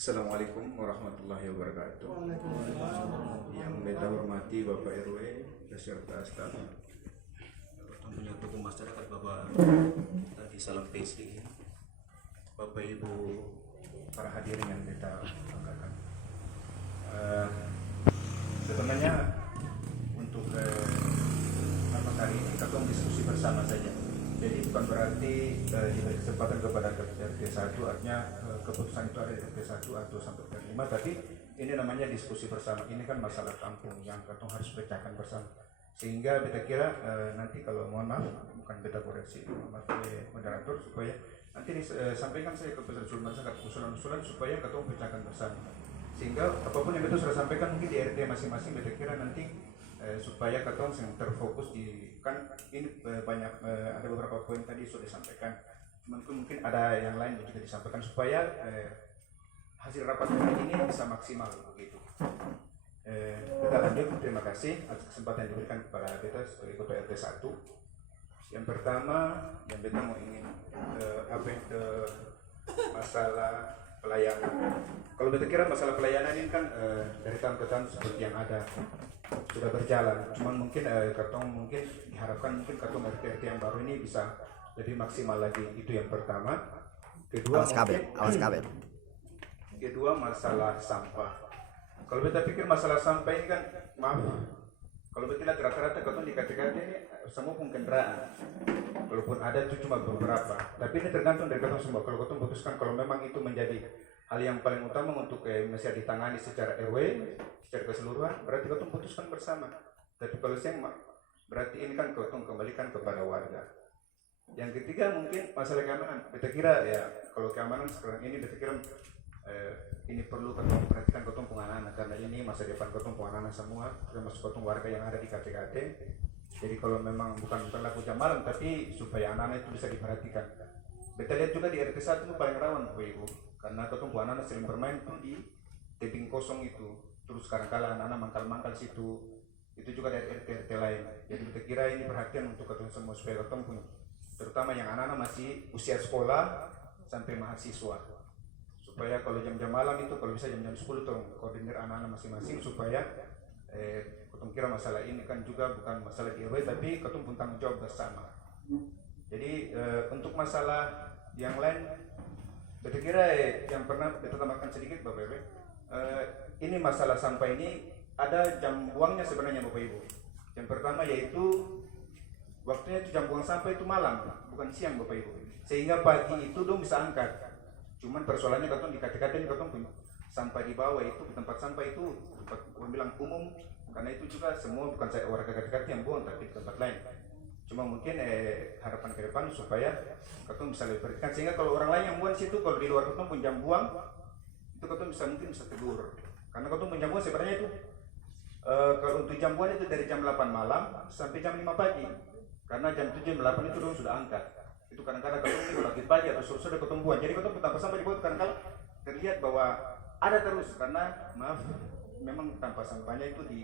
Assalamualaikum warahmatullahi wabarakatuh. Yang beta hormati Bapak RW beserta staf, punya tokoh masyarakat, Bapak tadi salam PC, Bapak Ibu para hadirin yang beta banggakan. Sebenarnya untuk rapat hari ini kita diskusi bersama saja. Jadi bukan berarti diberi kesempatan kepada RT 1, artinya keputusan itu ada di RT 1 atau sampai RT 5, tapi ini namanya diskusi bersama. Ini kan masalah kampung yang katong harus pecahkan bersama. Sehingga beta kira nanti kalau mohon maaf, bukan beta koreksi, moderator, supaya nanti disampaikan saya kepada usulan-usulan supaya katong pecahkan bersama. Sehingga apapun yang beta sudah sampaikan mungkin di RT masing-masing, beta kira nanti supaya katong yang terfokus di, kan ini banyak ada beberapa poin tadi sudah disampaikan, mungkin ada yang lain yang juga disampaikan supaya hasil rapat hari ini bisa maksimal begitu. Kita lanjut. Terima kasih atas kesempatan yang diberikan kepada beta sebagai ketua RT 1. Yang pertama yang beta mau ingin ke masalah pelayanan. Kalau beta kira masalah pelayanan ini kan dari tahun ke tahun seperti yang ada sudah berjalan, cuman mungkin mungkin diharapkan mungkin RT yang baru ini bisa lebih maksimal lagi. Itu yang pertama. Kedua, kedua masalah sampah. Kalau kita pikir masalah sampah ini kan, maaf, kalau kita lihat rata-rata katong di KTKT semua pun kendaraan, walaupun ada itu cuma beberapa, tapi ini tergantung dari katong semua. Kalau katong putuskan kalau memang itu menjadi hal yang paling utama untuk mesti ditangani secara RW, secara keseluruhan, berarti katong putuskan bersama. Tapi kalau siang berarti ini kan katong kembalikan kepada warga. Yang ketiga mungkin masalah keamanan. Kita kira ya kalau keamanan sekarang ini kita kira ini perlu katong perhatikan katong anak-anak, karena ini masa depan katong anak-anak semua, termasuk katong warga yang ada di KTKT. Jadi kalau memang bukan berlaku jam malam, tapi supaya anak-anak itu bisa diperhatikan. Kita lihat juga di RT 1 itu paling rawan Bapak Ibu, karena ketemu anak-anak sering bermain tuh di tebing kosong itu. Terus kadang-kala anak-anak mangkal-mangkal situ. Itu juga dari RT-RT lain. Jadi kita kira ini perhatian untuk ketemu semua supaya ketemu, terutama yang anak-anak masih usia sekolah sampai mahasiswa. Supaya kalau jam-jam malam itu, kalau bisa jam-jam 10 tolong koordinir anak-anak masing-masing supaya ketemu kira masalah ini kan juga bukan masalah di RW tapi ketemu pun tanggung jawab bersama. Jadi untuk masalah yang lain, saya kira yang pernah kita tambahkan sedikit Bapak Ibu, ini masalah sampah ini ada jam buangnya sebenarnya Bapak Ibu. Yang pertama yaitu waktunya itu jam buang sampah itu malam, bukan siang Bapak Ibu. Sehingga pagi itu dong bisa angkat. Cuman persoalannya katong di KTKT ini katong punya sampah di bawah itu, tempat sampah itu tempat orang bilang umum, karena itu juga semua bukan saya warga KTKT yang buang tapi di tempat lain. Cuma mungkin harapan ke depan supaya ketemu bisa lebih perhatikan, sehingga kalau orang lain yang buang di situ, kalau di luar ketemu pun jam buang itu ketemu mungkin bisa tegur, karena ketemu pun jam buang sebenarnya itu kalau untuk jam buang itu dari jam 8 malam sampai jam 5 pagi, karena jam 7 jam 8 itu dong sudah angkat. Itu kadang-kadang ketemu lagi pagi atau sudah ketemu buang, jadi ketemu tanpa sampah di bawah kadang-kadang terlihat bahwa ada terus, karena maaf memang tanpa sampahnya itu di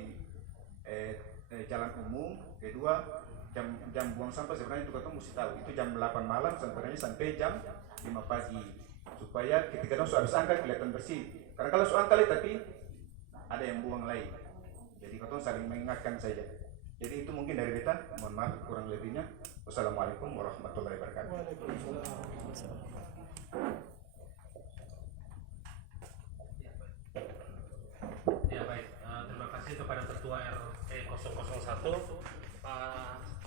jalan umum. Kedua, jam buang sampah sebenarnya itu ketemu mesti tahu itu jam 8 malam sampai jam 5 pagi, supaya ketika dong habis angkat kelihatan bersih, karena kalau soal kali tapi ada yang buang lain, jadi ketemu saling mengingatkan saja. Jadi itu mungkin dari beta, mohon maaf kurang lebihnya. Wassalamualaikum warahmatullahi wabarakatuh. Ya baik, terima kasih kepada Ketua RT 001.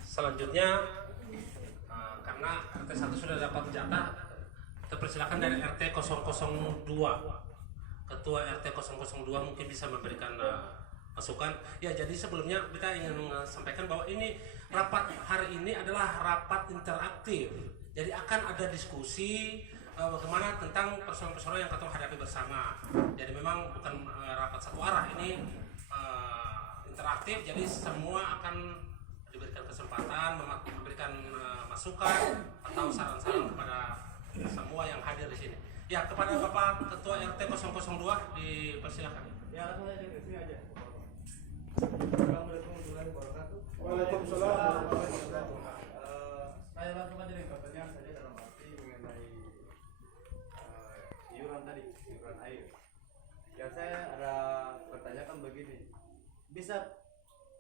Selanjutnya, karena RT 1 sudah dapat jatah, kita persilakan dari RT 002. Ketua RT 002 mungkin bisa memberikan masukan. Ya, jadi sebelumnya kita ingin sampaikan bahwa ini rapat hari ini adalah rapat interaktif. Jadi akan ada diskusi bagaimana tentang persoalan-persoalan yang kita hadapi bersama. Jadi memang bukan rapat satu arah, ini interaktif. Jadi semua akan diberikan kesempatan memberikan masukan atau saran-saran kepada semua yang hadir di sini. Ya, kepada Bapak Ketua RT 002 dipersilakan. Ya, langsung aja ke sini aja. Assalamualaikum warahmatullahi wabarakatuh. Waalaikumsalam warahmatullahi wabarakatuh. Saya langsung aja nih pertanyaan saja dalam arti mengenai iuran tadi, iuran air. Yang saya ada pertanyakan begini, bisa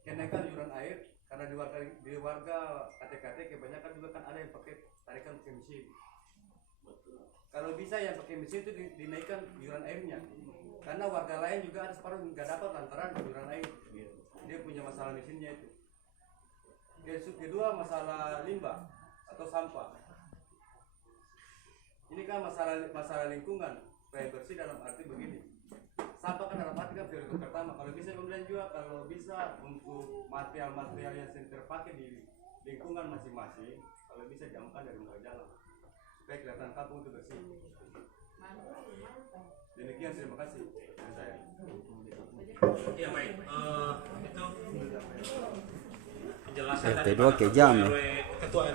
kenaikan iuran air karena di warga KTKT kebanyakan juga kan ada yang pakai tarikan pakai mesin. Kalau bisa yang pakai mesin itu dinaikkan iuran airnya, karena warga lain juga ada separuh nggak dapat lantaran iuran air. Dia punya masalah mesinnya itu. Kedua, masalah limbah atau sampah. Ini kan masalah lingkungan supaya bersih dalam arti begini. Sampah kan dalam arti kan prioritas pertama. Kalau bisa kemudian juga kalau bisa untuk material-material yang sering terpakai di lingkungan masing-masing, kalau bisa diamankan dari luar jalan supaya kelihatan kampung itu bersih. Demikian, terima kasih dari saya. Ya baik, itu penjelasan RT dari 2 kejam ya. Ketua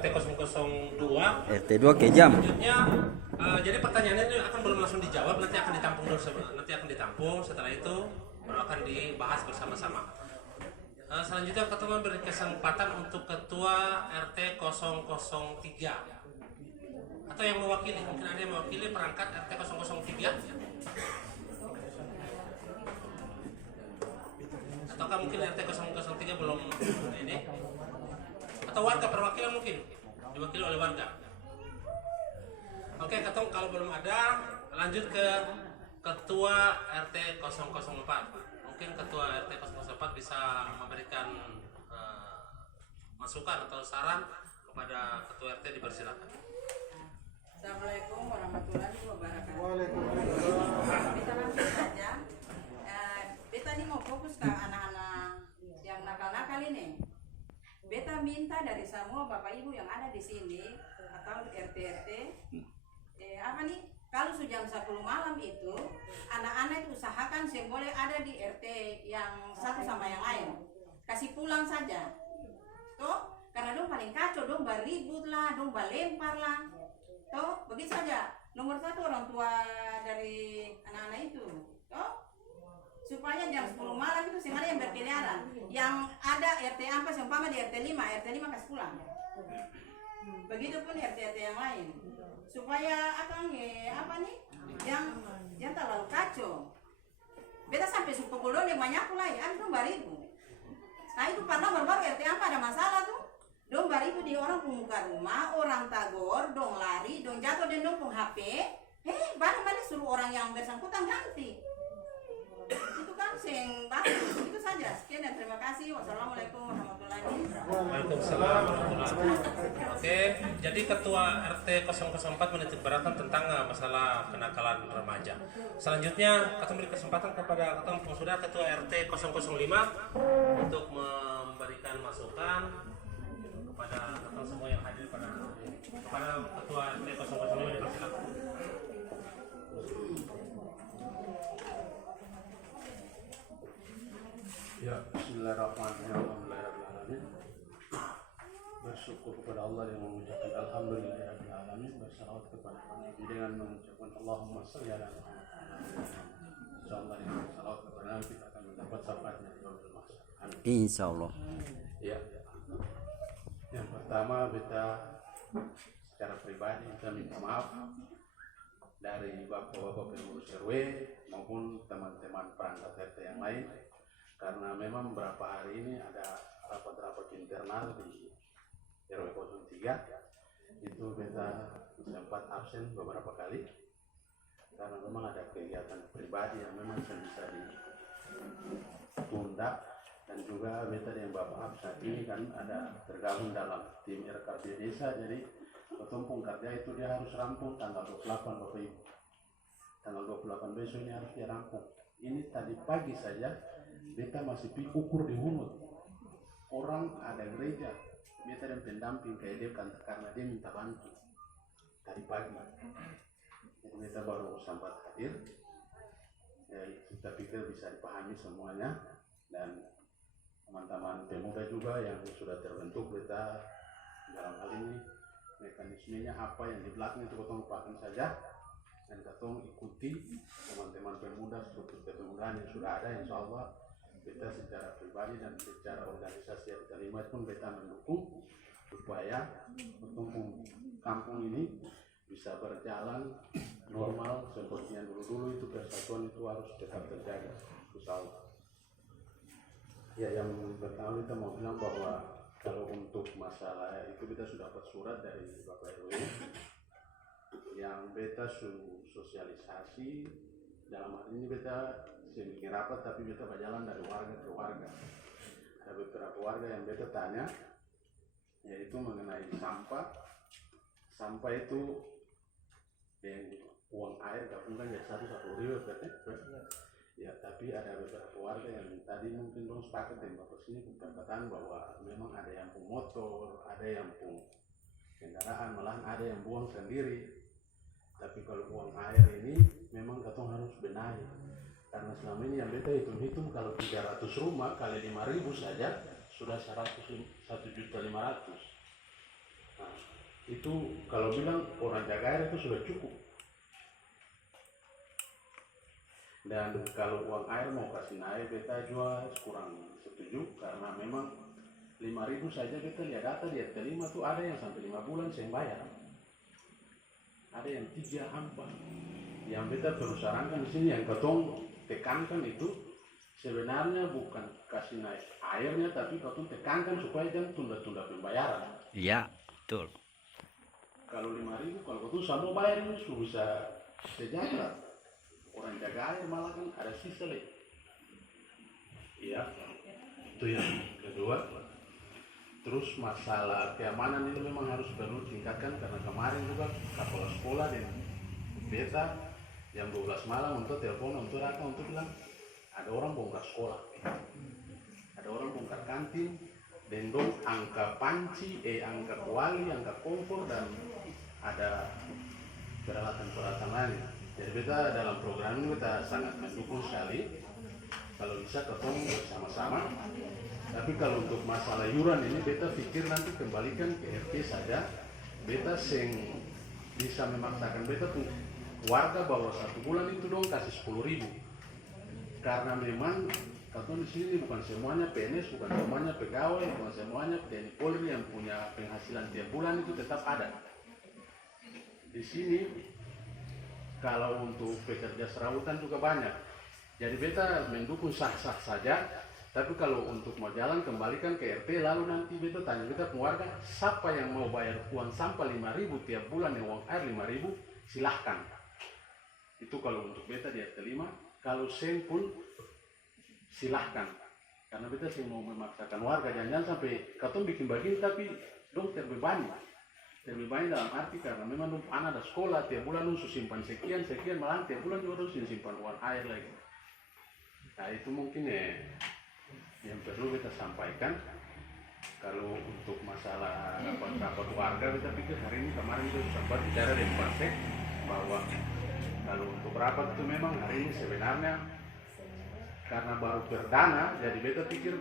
RT 002. RT 2 kejam. Selanjutnya, jadi pertanyaannya itu akan belum langsung dijawab, nanti akan ditampung dulu, setelah itu baru akan dibahas bersama-sama. Selanjutnya ketua beri kesempatan untuk Ketua RT 003 atau yang mewakili, mungkin ada yang mewakili perangkat RT 003, ataukah mungkin RT 003 belum ini, atau warga perwakilan mungkin diwakili oleh warga. Oke, Ketua, kalau belum ada, lanjut ke Ketua RT 004. Mungkin Ketua RT 004 bisa memberikan masukan atau saran kepada Ketua RT, dipersilakan. Assalamualaikum warahmatullahi wabarakatuh. Waalaikumsalam. Kita langsung saja. Beta ini mau fokus ke anak-anak yang nakal-nakal ini. Beta minta dari semua bapak ibu yang ada di sini atau RT-RT, apa nih? Kalau sudah jam 10 malam itu, anak-anak itu usahakan boleh ada di RT yang satu sama yang lain. kasih pulang saja. Toh, karena dong paling kacau, dong beribut lah, dong lempar lah. Toh, begitu saja. Nomor 1 orang tua dari anak-anak itu. Toh, supaya jam 10 malam itu sengaja yang berkeliaran. Yang ada RT apa, seumpama di RT 5 kasih pulang. Begitupun RT yang lain. Supaya apa nih? Yang terlalu kacau. Beta sampai pukul dong yang banyak pula ya, dong baribu. Nah itu pernah baru RT apa ada masalah tuh. Dong baribu di orang pemuka rumah, orang tagor, dong lari, dong jatuh dan dong pung HP. Balik suruh orang yang bersangkutan ganti. Itu kan sing bagus. Itu saja. Sekian dan terima kasih. Wassalamualaikum warahmatullahi wabarakatuh. Waalaikumsalam warahmatullahi wabarakatuh. Oke, jadi Ketua RT 004 menitik beratkan tentang masalah kenakalan remaja. Selanjutnya, kita beri kesempatan kepada Ketua RT 005 untuk memberikan masukan kepada semua yang hadir kepada Ketua RT 005 dipersilakan. Ya, bismillahirrahmanirrahim. Bersyukur kepada Allah yang mengucapkan alhamdulillahirrahmanirrahim. Bersalawat kepada Nabi dengan mengucapkan Allahumma sholli ala Muhammad. Insyaallah dengan bersalawat kepada Nabi kita akan mendapat syafaatnya di yaumil mahsyar. Amin. Insyaallah. Ya. Yang pertama, beta secara pribadi kita minta maaf dari bapak-bapak pengurus RW maupun teman-teman perangkat RT yang lain, karena memang beberapa hari ini ada rapat-rapat internal di RW 03 itu beta sempat absen beberapa kali karena memang ada kegiatan pribadi yang memang bisa ditunda, dan juga beta yang Bapak saat ini kan ada tergabung dalam tim RKP desa, jadi ketumpung kerja itu dia harus rampung tanggal 28 Bapak Ibu, tanggal 28 besok ini harus dia rampung. Ini tadi pagi saja beta masih ukur di Hunut, orang ada gereja, beta dan pendamping kayak dia karena dia minta bantu tadi pagi. Jadi beta baru sempat hadir, kita pikir bisa dipahami semuanya, dan teman-teman pemuda juga yang sudah terbentuk beta dalam hal ini mekanismenya apa yang di belakang itu kita lupakan saja, dan kita ikuti teman-teman pemuda struktur kepemudaan yang sudah ada. Insya Allah beta secara pribadi dan secara organisasi yang diterima pun beta mendukung supaya kampung ini bisa berjalan normal seperti yang dulu-dulu. Itu persatuan itu harus tetap terjaga, insya Allah. Ya, yang pertama kita mau bilang bahwa kalau untuk masalah itu kita sudah dapat surat dari Bapak RW yang beta sosialisasi. Dalam hal ini beta bikin rapat, tapi beta berjalan dari warga ke warga. Ada beberapa warga yang beta tanya, yaitu mengenai sampah. Sampah itu yang uang air gabungkan jadi satu ribu ya, tapi ada beberapa warga yang tadi mungkin dong sepakat dengan Bapak sini perkataan bahwa memang ada yang pun motor, ada yang pun kendaraan, malahan ada yang buang sendiri. Tapi kalau buang air ini memang katong harus benahi, karena selama ini yang beta hitung kalau 300 rumah kali 5.000 saja sudah 100.500. Nah, itu kalau bilang orang jaga air itu sudah cukup. Dan kalau uang air mau kasih naik, beta juga kurang setuju, karena memang 5.000 saja beta lihat data di RT 5 tuh ada yang sampai 5 bulan saya bayar, ada yang 3 hampa. Yang beta perlu sarankan di sini, yang ketong tekankan itu sebenarnya bukan kasih naik airnya, tapi ketong tekankan supaya jangan tunda-tunda pembayaran. Iya, betul. Kalau 5.000, kalau ketong sama bayar ini sudah bisa sejahtera. Orang jaga air malah kan ada sisa lagi. Iya, itu yang kedua. Terus masalah keamanan ini memang harus perlu tingkatkan, karena kemarin juga kepala sekolah dan beta jam 12 malam untuk telepon untuk datang untuk bilang ada orang bongkar sekolah, ada orang bongkar kantin, dan dong angka panci, angka kuali, angka kompor, dan ada peralatan-peralatan lain. Jadi beta dalam program ini beta sangat mendukung sekali, kalau bisa ketemu bersama-sama. Tapi kalau untuk masalah iuran ini beta pikir nanti kembalikan ke RT saja. Beta sing bisa memaksakan beta tuh warga bahwa 1 bulan itu dong kasih 10.000, karena memang katong di sini bukan semuanya PNS, bukan semuanya pegawai, bukan semuanya TNI Polri yang punya penghasilan tiap bulan itu tetap ada. Di sini kalau untuk pekerja serabutan juga banyak. Jadi beta mendukung sah-sah saja. Tapi kalau untuk mau jalan kembalikan ke RT, lalu nanti beta tanya beta keluarga, siapa yang mau bayar uang sampah 5.000 tiap bulan, yang uang air 5.000, silahkan. Itu kalau untuk beta di RT 5. Kalau sen pun silahkan. Karena beta sih mau memaksakan warga, jangan sampai katong bikin begini tapi dong terbebani. Terbebani dalam arti karena memang dong anak ada sekolah, tiap bulan dong simpan sekian, malah tiap bulan juga dong simpan uang air lagi. Nah itu mungkin yang perlu kita sampaikan. Kalau untuk masalah rapat warga, kita pikir hari ini kemarin itu sempat bicara dengan Pak Sek bahwa kalau untuk rapat itu memang hari ini sebenarnya karena baru perdana, jadi beta pikir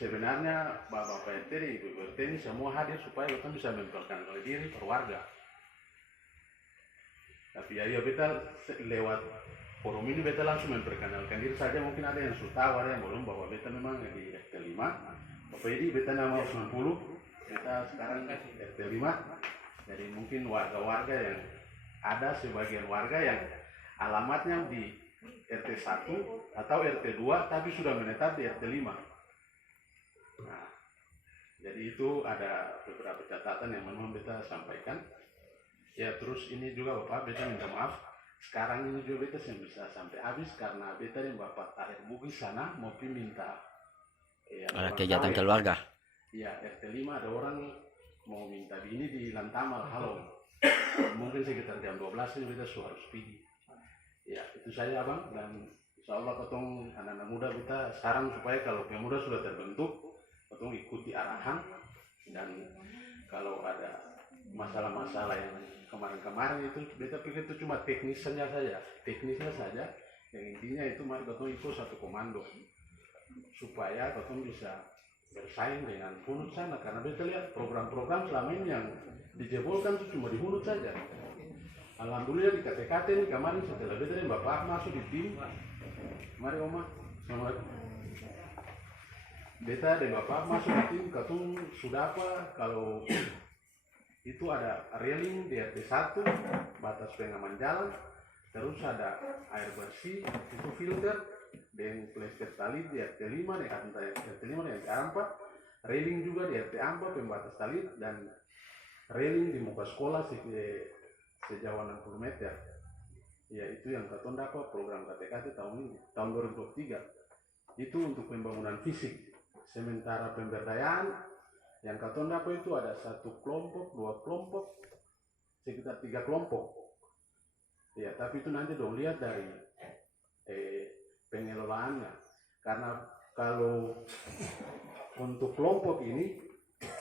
sebenarnya Bapak RT dan Ibu RT ini semua hadir supaya kita bisa memperkenalkan diri per warga. Tapi ya beta lewat forum ini beta langsung memperkenalkan diri saja, mungkin ada yang sudah tahu, ada yang belum, bahwa beta memang di RT 5. Bapak Edi, beta nama 90, beta sekarang RT 5. Jadi mungkin warga-warga yang ada sebagian warga yang alamatnya di RT 1 atau RT 2 tapi sudah menetap di RT 5. Nah, jadi itu ada beberapa catatan yang memang beta sampaikan. Ya terus ini juga Bapak, beta minta maaf. Sekarang ini juga beta yang bisa sampai habis karena beta dan Bapak akhir bugis sana mau minta ada kegiatan keluarga. Iya, RT 5 ada orang mau minta bini di Lantamal, Halong. Mungkin sekitar jam 12 ini beta harus pergi. Ya, itu saja Abang, dan insya Allah ketong anak-anak muda kita sekarang supaya kalau pemuda sudah terbentuk, ketong ikuti arahan, dan kalau ada masalah-masalah yang kemarin-kemarin itu beta pikir itu cuma teknisnya saja, yang intinya itu mari ketong ikut satu komando supaya ketong bisa bersaing dengan Hunut sana, karena beta lihat program-program selama ini yang dijebolkan itu cuma di Hunut saja. Alhamdulillah di KTKT ini kemarin setelah beta dan Bapak masuk di tim, mari Oma, Assalamualaikum. Beta dan Bapak masuk di tim, ketong sudah apa kalau itu ada railing di RT 1, batas pengaman jalan, terus ada air bersih, itu filter, dan plester tali di RT 5, di RT 5 dan RT 4, railing juga di RT 4, pembatas tali, dan railing di muka sekolah sejauh 60 meter. Ya itu yang ketong dapat program KTKT tahun ini, tahun 2023. Itu untuk pembangunan fisik. Sementara pemberdayaan yang ketong dapat itu ada 1 kelompok, 2 kelompok, sekitar 3 kelompok. Ya, tapi itu nanti dong lihat dari pengelolaannya. Karena kalau untuk kelompok ini,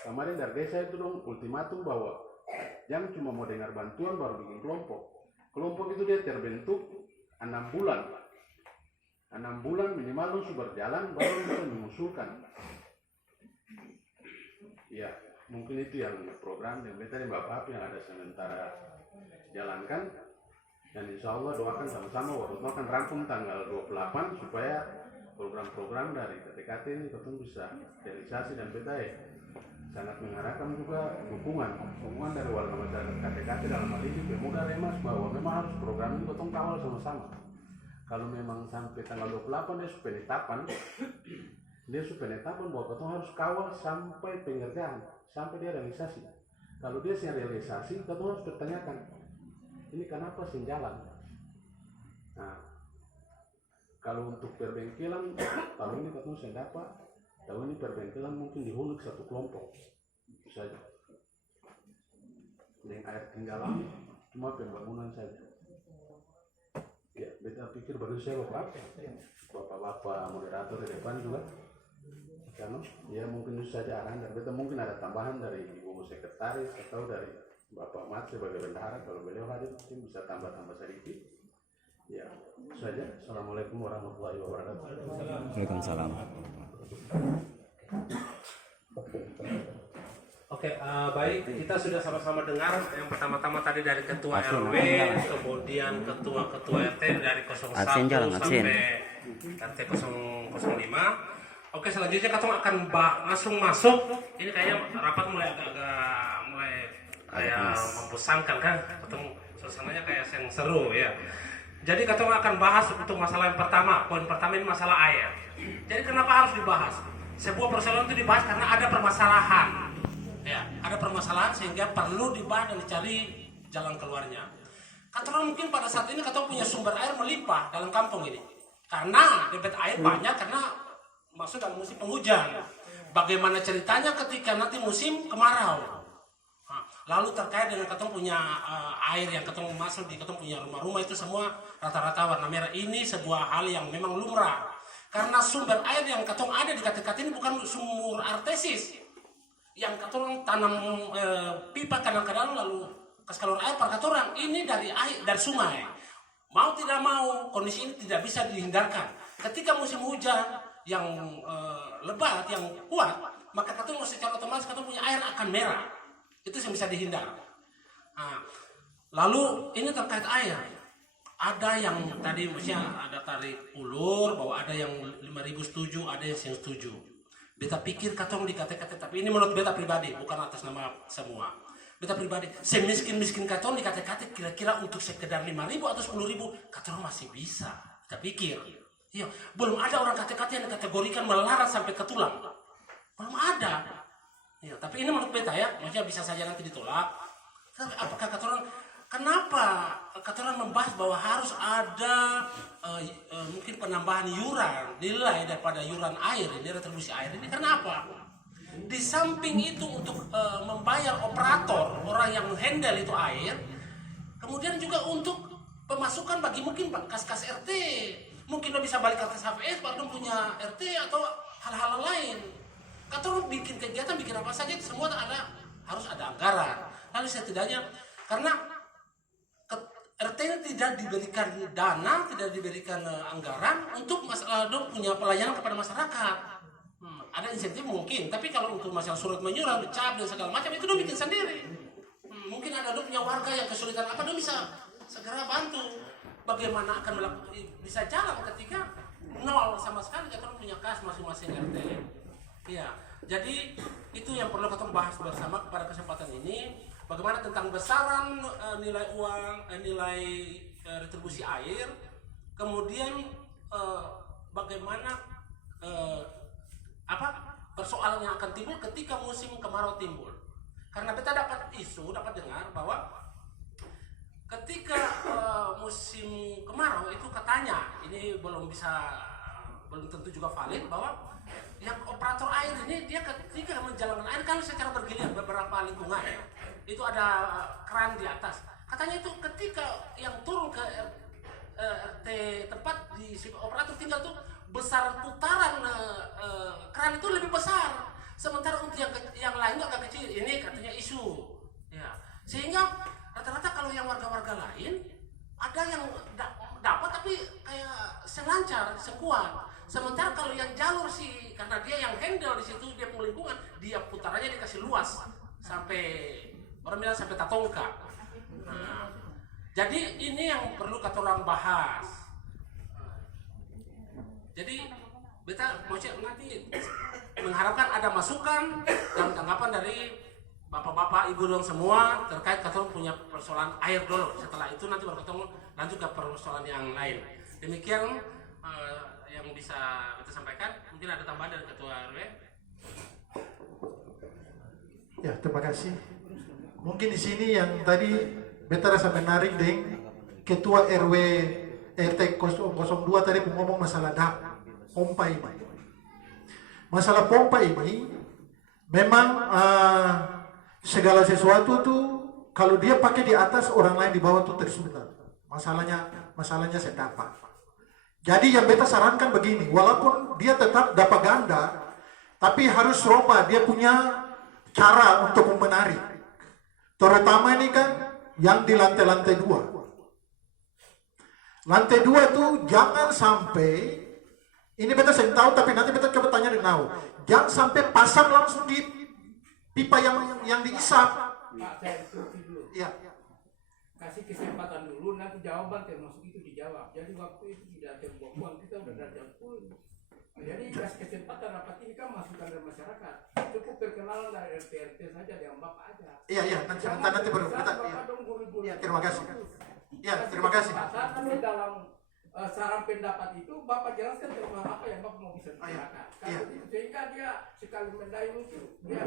kemarin dari desa itu dong ultimatum bahwa jangan cuma mau dengar bantuan baru bikin kelompok. Kelompok itu dia terbentuk 6 bulan. 6 bulan minimal dong sudah berjalan baru bisa mengusulkan. Ya, mungkin itu yang program yang beta dan Bapak yang ada sementara jalankan, dan insya Allah doakan sama-sama waktu itu akan rampung tanggal 28 supaya program-program dari KTKT ini betul bisa realisasi, dan beta sangat mengharapkan juga dukungan dari warga masyarakat KTKT dalam hal ini pemuda Remas, bahwa memang harus program ini betul kawal sama-sama. Kalau memang sampai tanggal 28 dia penetapan bahwa kita harus kawal sampai pengerjaan, sampai dia realisasi. Kalau dia siang realisasi, kita harus bertanyakan, ini kenapa sih jalan? Nah, kalau untuk perbengkelan, tahun ini kita saya dapat, tahun ini perbengkelan mungkin dihunuk 1 kelompok, itu saja. Dengan air tinggalan, cuma pembangunan saja. Ya, beta pikir baru saya Bapak-bapak moderator di depan juga. Karena ya mungkin itu saja arahan, dan beta mungkin ada tambahan dari Ibu Sekretaris atau dari Bapak Mat sebagai bendahara, kalau beliau hadir mungkin bisa tambah sedikit. Ya, itu saja. Assalamualaikum warahmatullahi wabarakatuh. Waalaikumsalam. Oke, baik, kita sudah sama-sama dengar yang pertama-tama tadi dari ketua Adsen, RW, jalan. kemudian ketua-ketua RT dari 01 Adsen, jalan, Adsen. sampai RT 005. Oke, selanjutnya kita akan langsung masuk. Ini kayaknya rapat mulai agak mulai kayak membosankan kan, ketemu suasananya kayak yang seru ya. Jadi kita akan bahas untuk masalah yang pertama. Poin pertama ini masalah air. Jadi kenapa harus dibahas? Sebuah persoalan itu dibahas karena ada permasalahan. Ya, ada permasalahan sehingga perlu dibahas dan dicari jalan keluarnya. Katanya mungkin pada saat ini katanya punya sumber air melimpah dalam kampung ini. Karena debit air banyak karena masuk dalam musim penghujan. Bagaimana ceritanya ketika nanti musim kemarau? Nah, lalu terkait dengan katong punya air yang katong masuk di katong punya rumah-rumah itu semua rata-rata warna merah. Ini sebuah hal yang memang lumrah. Karena sumber air yang katong ada di KT-KT ini bukan sumur artesis. Yang katong tanam pipa kadang-kadang lalu kasih keluar air per katorang. Ini dari air dari sungai. Mau tidak mau kondisi ini tidak bisa dihindarkan. Ketika musim hujan yang lebat, yang kuat, maka katong secara otomatis katong punya air akan merah. Itu yang bisa dihindar. Nah, lalu ini terkait air. Ada yang tadi maksudnya ada tarik ulur bahwa ada yang 5.000 setuju, ada yang setuju. Beta pikir katong di KT-KT, tapi ini menurut beta pribadi, bukan atas nama semua. Beta pribadi, semiskin-miskin katong di KT-KT kira-kira untuk sekedar 5.000 atau 10.000, katong masih bisa. Kita pikir. Iya, belum ada orang KT-KT yang dikategorikan melarat sampai ke tulang. Belum ada. Ya, tapi ini menurut beta ya, maksudnya bisa saja nanti ditolak. Tapi apakah katong, kenapa katong membahas bahwa harus ada mungkin penambahan iuran nilai daripada iuran air ini, retribusi air ini? Karena apa? Di samping itu untuk membayar operator orang yang handle itu air, kemudian juga untuk pemasukan bagi mungkin kas-kas RT, mungkin lo bisa balik ke atas HVS, baru punya RT atau hal-hal lain. Katong bikin kegiatan, bikin apa saja, semua harus ada anggaran. Lalu setidaknya karena RT ini tidak diberikan dana, tidak diberikan anggaran untuk masalah dong punya pelayanan kepada masyarakat. Ada insentif mungkin, tapi kalau untuk masalah surat menyurat, cap dan segala macam itu dong bikin sendiri. Mungkin ada dong punya warga yang kesulitan apa, dong bisa segera bantu. Bagaimana akan bisa jalan ketika nol sama sekali kita punya kas masing-masing RT. Iya, jadi itu yang perlu kita bahas bersama pada kesempatan ini. Bagaimana tentang besaran nilai uang, nilai retribusi air, kemudian bagaimana persoalan yang akan timbul ketika musim kemarau timbul. Karena kita dapat dengar bahwa ketika musim kemarau itu katanya, ini belum tentu juga valid, bahwa yang operator air ini dia ketika menjalankan air kan secara bergiliran beberapa lingkungan, itu ada keran di atas. Katanya itu ketika yang turun ke RT tempat di operator tinggal tuh besar putaran keran itu lebih besar, sementara untuk yang lain agak kecil. Ini katanya isu, ya. Sehingga rata-rata kalau yang warga-warga lain ada yang dapat tapi kayak selancar, sekuat. Sementara kalau yang jalur sih, karena dia yang handle di situ, dia punya lingkungan, dia putarannya dikasih luas sampai orang bilang sampai tatongka. Nah, jadi ini yang perlu kata orang bahas. Jadi beta nanti mengharapkan ada masukan dan tanggapan dari bapak-bapak, ibu dong semua terkait kata punya persoalan air dulu. Setelah itu nanti baru ketemu lanjut ke persoalan yang lain. Demikian yang bisa kita sampaikan. Mungkin ada tambahan dari ketua RW. Ya, terima kasih. Mungkin di sini yang tadi beta rasa menarik deng ketua RW RT 002 tadi ngomong masalah pompa ini. Masalah pompa ini memang segala sesuatu tuh kalau dia pakai di atas, orang lain di bawah tuh tersulit. Masalahnya sedapat. Jadi yang beta sarankan begini, walaupun dia tetap dapat ganda, tapi harus coba dia punya cara untuk menarik. Terutama ini kan yang di lantai-lantai 2. Lantai 2 tuh jangan sampai Ini beta saya tahu, tapi nanti beta coba tanya dengan Nau. Jangan sampai pasang langsung di pipa yang diisap. Pak, saya instruksi dulu. Iya. Kasih kesempatan dulu, nanti jawaban termasuk itu dijawab. Jadi waktu itu tidak terbuang-buang, kita udah dari jam 10. Jadi kasih kesempatan rapat ini kan masukan dari masyarakat. Cukup perkenalan dari RT saja, yang Bapak aja. Iya, nanti baru kita. Iya, terima kasih. Iya, terima kasih. Nanti dalam saran pendapat itu Bapak jelaskan tentang apa yang Bapak mau bisa bicarakan. Sehingga dia sekali mendayung itu dia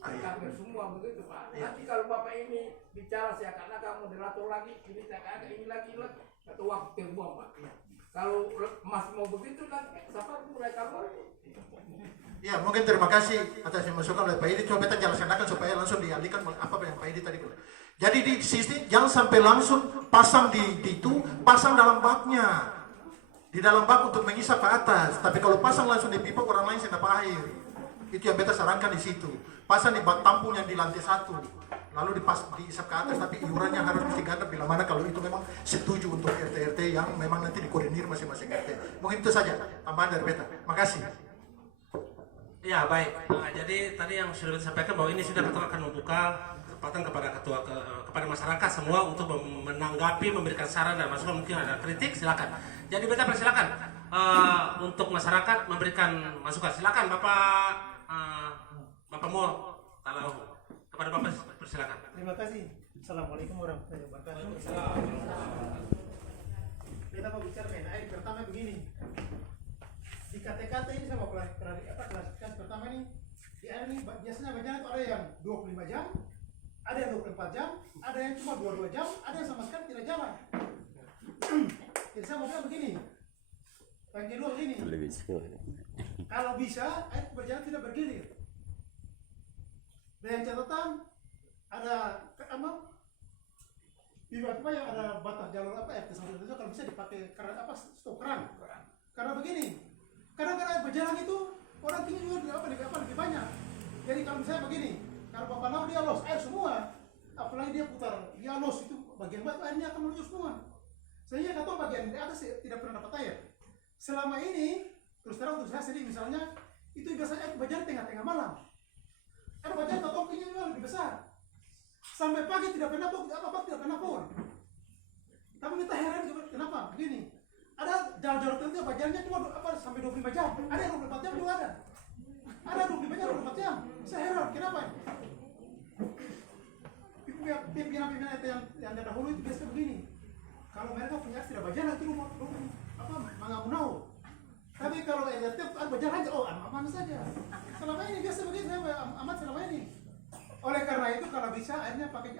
cover semua begitu Pak. Nanti kalau Bapak ini bicara seakan-akan moderator lagi, ini seakan-akan ini lagi, satu waktu terbuang Pak. Kalau masih mau begitu nanti siapa mulai keluar. Ya, mungkin terima kasih atas yang masukan oleh Pak Edi. Coba kita jelaskan supaya langsung dialihkan apa yang Pak Edi tadi bilang. Jadi di sini jangan sampai langsung pasang di itu, pasang dalam baknya. Di dalam bak untuk mengisap ke atas. Tapi kalau pasang langsung di pipa, orang lain tidak dapat air. Itu yang beta sarankan di situ. Pasang di bak tampung yang di lantai 1. Lalu diisap ke atas, tapi iurannya harus diganti bila mana kalau itu memang setuju untuk RT-RT yang memang nanti dikoordinir masing-masing RT. Mungkin itu saja tambahan dari beta. Makasih. Ya baik, jadi tadi yang sudah disampaikan bahwa ini sudah kita akan membuka kesempatan kepada kepada masyarakat semua untuk menanggapi, memberikan saran dan masukan, mungkin ada kritik silakan. Jadi beta persilakan untuk masyarakat memberikan masukan. Silakan Bapak Mo, kalau kepada Bapak persilakan. Terima kasih. Assalamualaikum warahmatullahi wabarakatuh. Kita mau bicara mengenai air. Pertama begini. Di KT-KT ini saya mau klasifikasi pertama ini di air ini biasanya banyak itu ada yang 25 jam, ada yang 24 jam, ada yang cuma 22 jam, ada yang sama sekali tidak jalan. Jadi saya mau bilang begini, yang kedua begini, kalau bisa air berjalan tidak bergilir. Dan yang catatan ada tiba-tiba yang ada batas jalur RT sampai itu kalau bisa dipakai stop keran. Karena begini. Kadang-kadang air berjalan itu orang tinggi juga lebih banyak. Jadi kalau misalnya begini, kalau Bapak Nau dia los air semua, apalagi dia putar, dia los itu bagian bawah airnya akan meluncur semua. Sehingga kata bagian di atas tidak pernah dapat air. Selama ini terus terang untuk saya sendiri misalnya itu biasanya air berjalan tengah-tengah malam. Air berjalan totokinya juga lebih besar. Sampai pagi tidak pernah tidak pernah pun. Tapi kita heran kenapa begini? Ada jalur tertentu bajannya cuma sampai 25 jam. Ada yang 24 jam juga ada. Ada 25 jam, 24 jam. Saya heran, kenapa ini? Pimpinan-pimpinan yang terdahulu itu biasa begini. Kalau mereka punya tidak bajan itu mengamunau. Tapi kalau RT bajan aja, aman saja. Selama ini biasa begini, saya amat selama ini. Oleh karena itu kalau bisa akhirnya pakai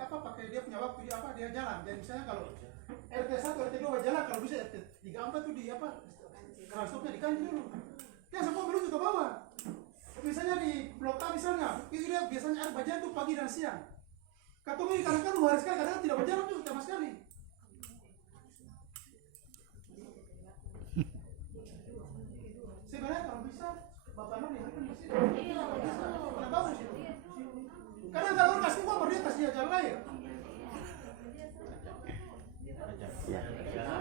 dia punya waktu dia jalan. Jadi misalnya kalau RT 1, RT 2 jalan, kalau bisa RT 3, 4 tuh di keran stopnya diganti dulu. Yang semua menuju ke bawah. Misalnya di blok A misalnya, itu dia biasanya air bajan tuh pagi dan siang. Katong ini kadang-kadang 2 hari sekali, kadang-kadang tidak berjalan juga sama sekali. Sebenarnya kalau bisa, Bapak Nur dihadirkan di sini. Karena bagus itu. Karena kalau orang kasih uang, baru dia kasih jalan lain.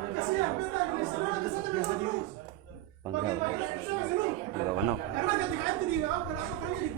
Kasihan, benar, ini salah, bisa terus. Bagaimana bisa dulu? Karena ketika itu